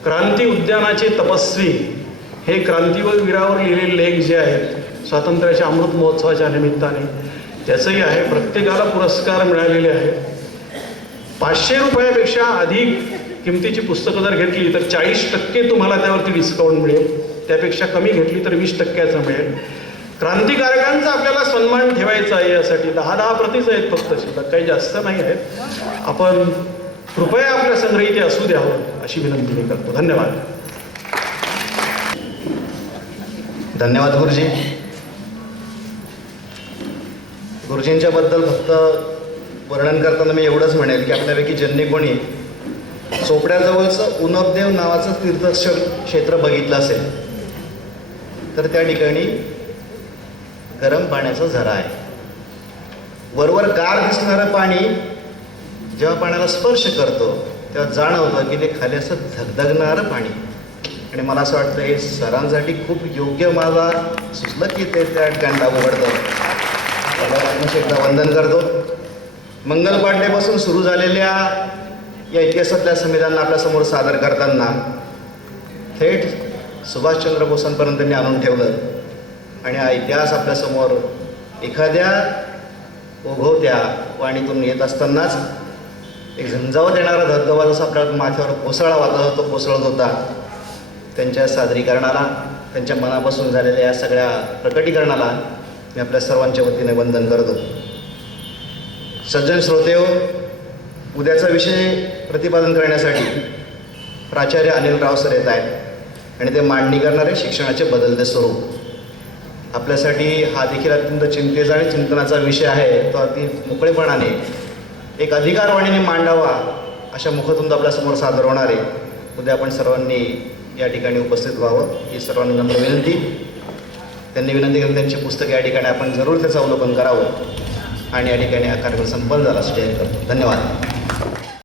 क्रांती उद्यानाचे तपस्वी हे क्रांतीवीरावर लिहिलेले लेख जे आहेत स्वातंत्र्याच्या अमृत महोत्सवाच्या निमित्ताने त्याचंही आहे. प्रत्येकाला पुरस्कार मिळालेले आहेत. 500 रुपयापेक्षा अधिक किमतीची पुस्तकं जर घेतली तर 40% तुम्हाला त्यावरती डिस्काउंट मिळेल. त्यापेक्षा कमी घेतली तर 20%चं मिळेल. क्रांतिकारकांचा आपल्याला सन्मान ठेवायचा आहे. यासाठी 10 प्रतीच आहेत फक्त, शिल्लक काही जास्त नाही आहेत. आपण कृपया आपल्या संग्रही ते असू द्यावं अशी विनंती मी करतो. धन्यवाद. धन्यवाद गुरुजी. गुरुजींच्या बद्दल फक्त वर्णन करताना मी एवढंच म्हणेल की आपल्यापैकी ज्यांनी कोणी चोपड्याजवळचं उनबदेव नावाचं तीर्थक्षेत्र बघितलं असेल तर त्या ठिकाणी गरम पाण्याचा झरा आहे. वरवर गार दिसणारं पाणी जेव्हा पाण्याला स्पर्श करतो तेव्हा जाणवतं की ते खाली असं धगधगणारं पाणी. आणि मला असं वाटतं हे सरांसाठी खूप योग्य मला सुचलं की ते त्या ठिकाणी उघडतं. एकदा वंदन करतो. मंगल पांडेपासून सुरू झालेल्या या इतिहासातल्या संविधानांना आपल्यासमोर सादर करताना थेट सुभाषचंद्र बोसांपर्यंत त्यांनी आणून ठेवलं. आणि हा इतिहास आपल्यासमोर एखाद्या ओघवत्या वाणीतून येत असतानाच एक झंझावत येणारा धबधबा जसा आपल्या माथ्यावर कोसळावा तो कोसळत होता. त्यांच्या सादरीकरणाला, त्यांच्या मनापासून झालेल्या या सगळ्या प्रकटीकरणाला मी आपल्या सर्वांच्या वतीने वंदन करतो. सज्जन श्रोतेहो, उद्याचा विषय प्रतिपादन करण्यासाठी प्राचार्य अनिल राव सर येत आहेत आणि ते मांडणी करणारे शिक्षणाचे बदलते स्वरूप. आपल्यासाठी हा देखील अत्यंत चिंतेचा आणि चिंतनाचा विषय आहे. तो अगदी मोकळेपणाने एक अधिकारवाणीने मांडावा अशा मुखतून आपल्यासमोर सादर होणार आहे. उद्या आपण सर्वांनी या ठिकाणी उपस्थित व्हावं ही सर्वांना नम्र विनंती. त्यांनी विनंती करून त्यांची पुस्तके या ठिकाणी आपण जरूर त्याचं अवलोकन करावं आणि या ठिकाणी हा कार्यक्रम संपन्न झाला असं जाहीर करतो. धन्यवाद.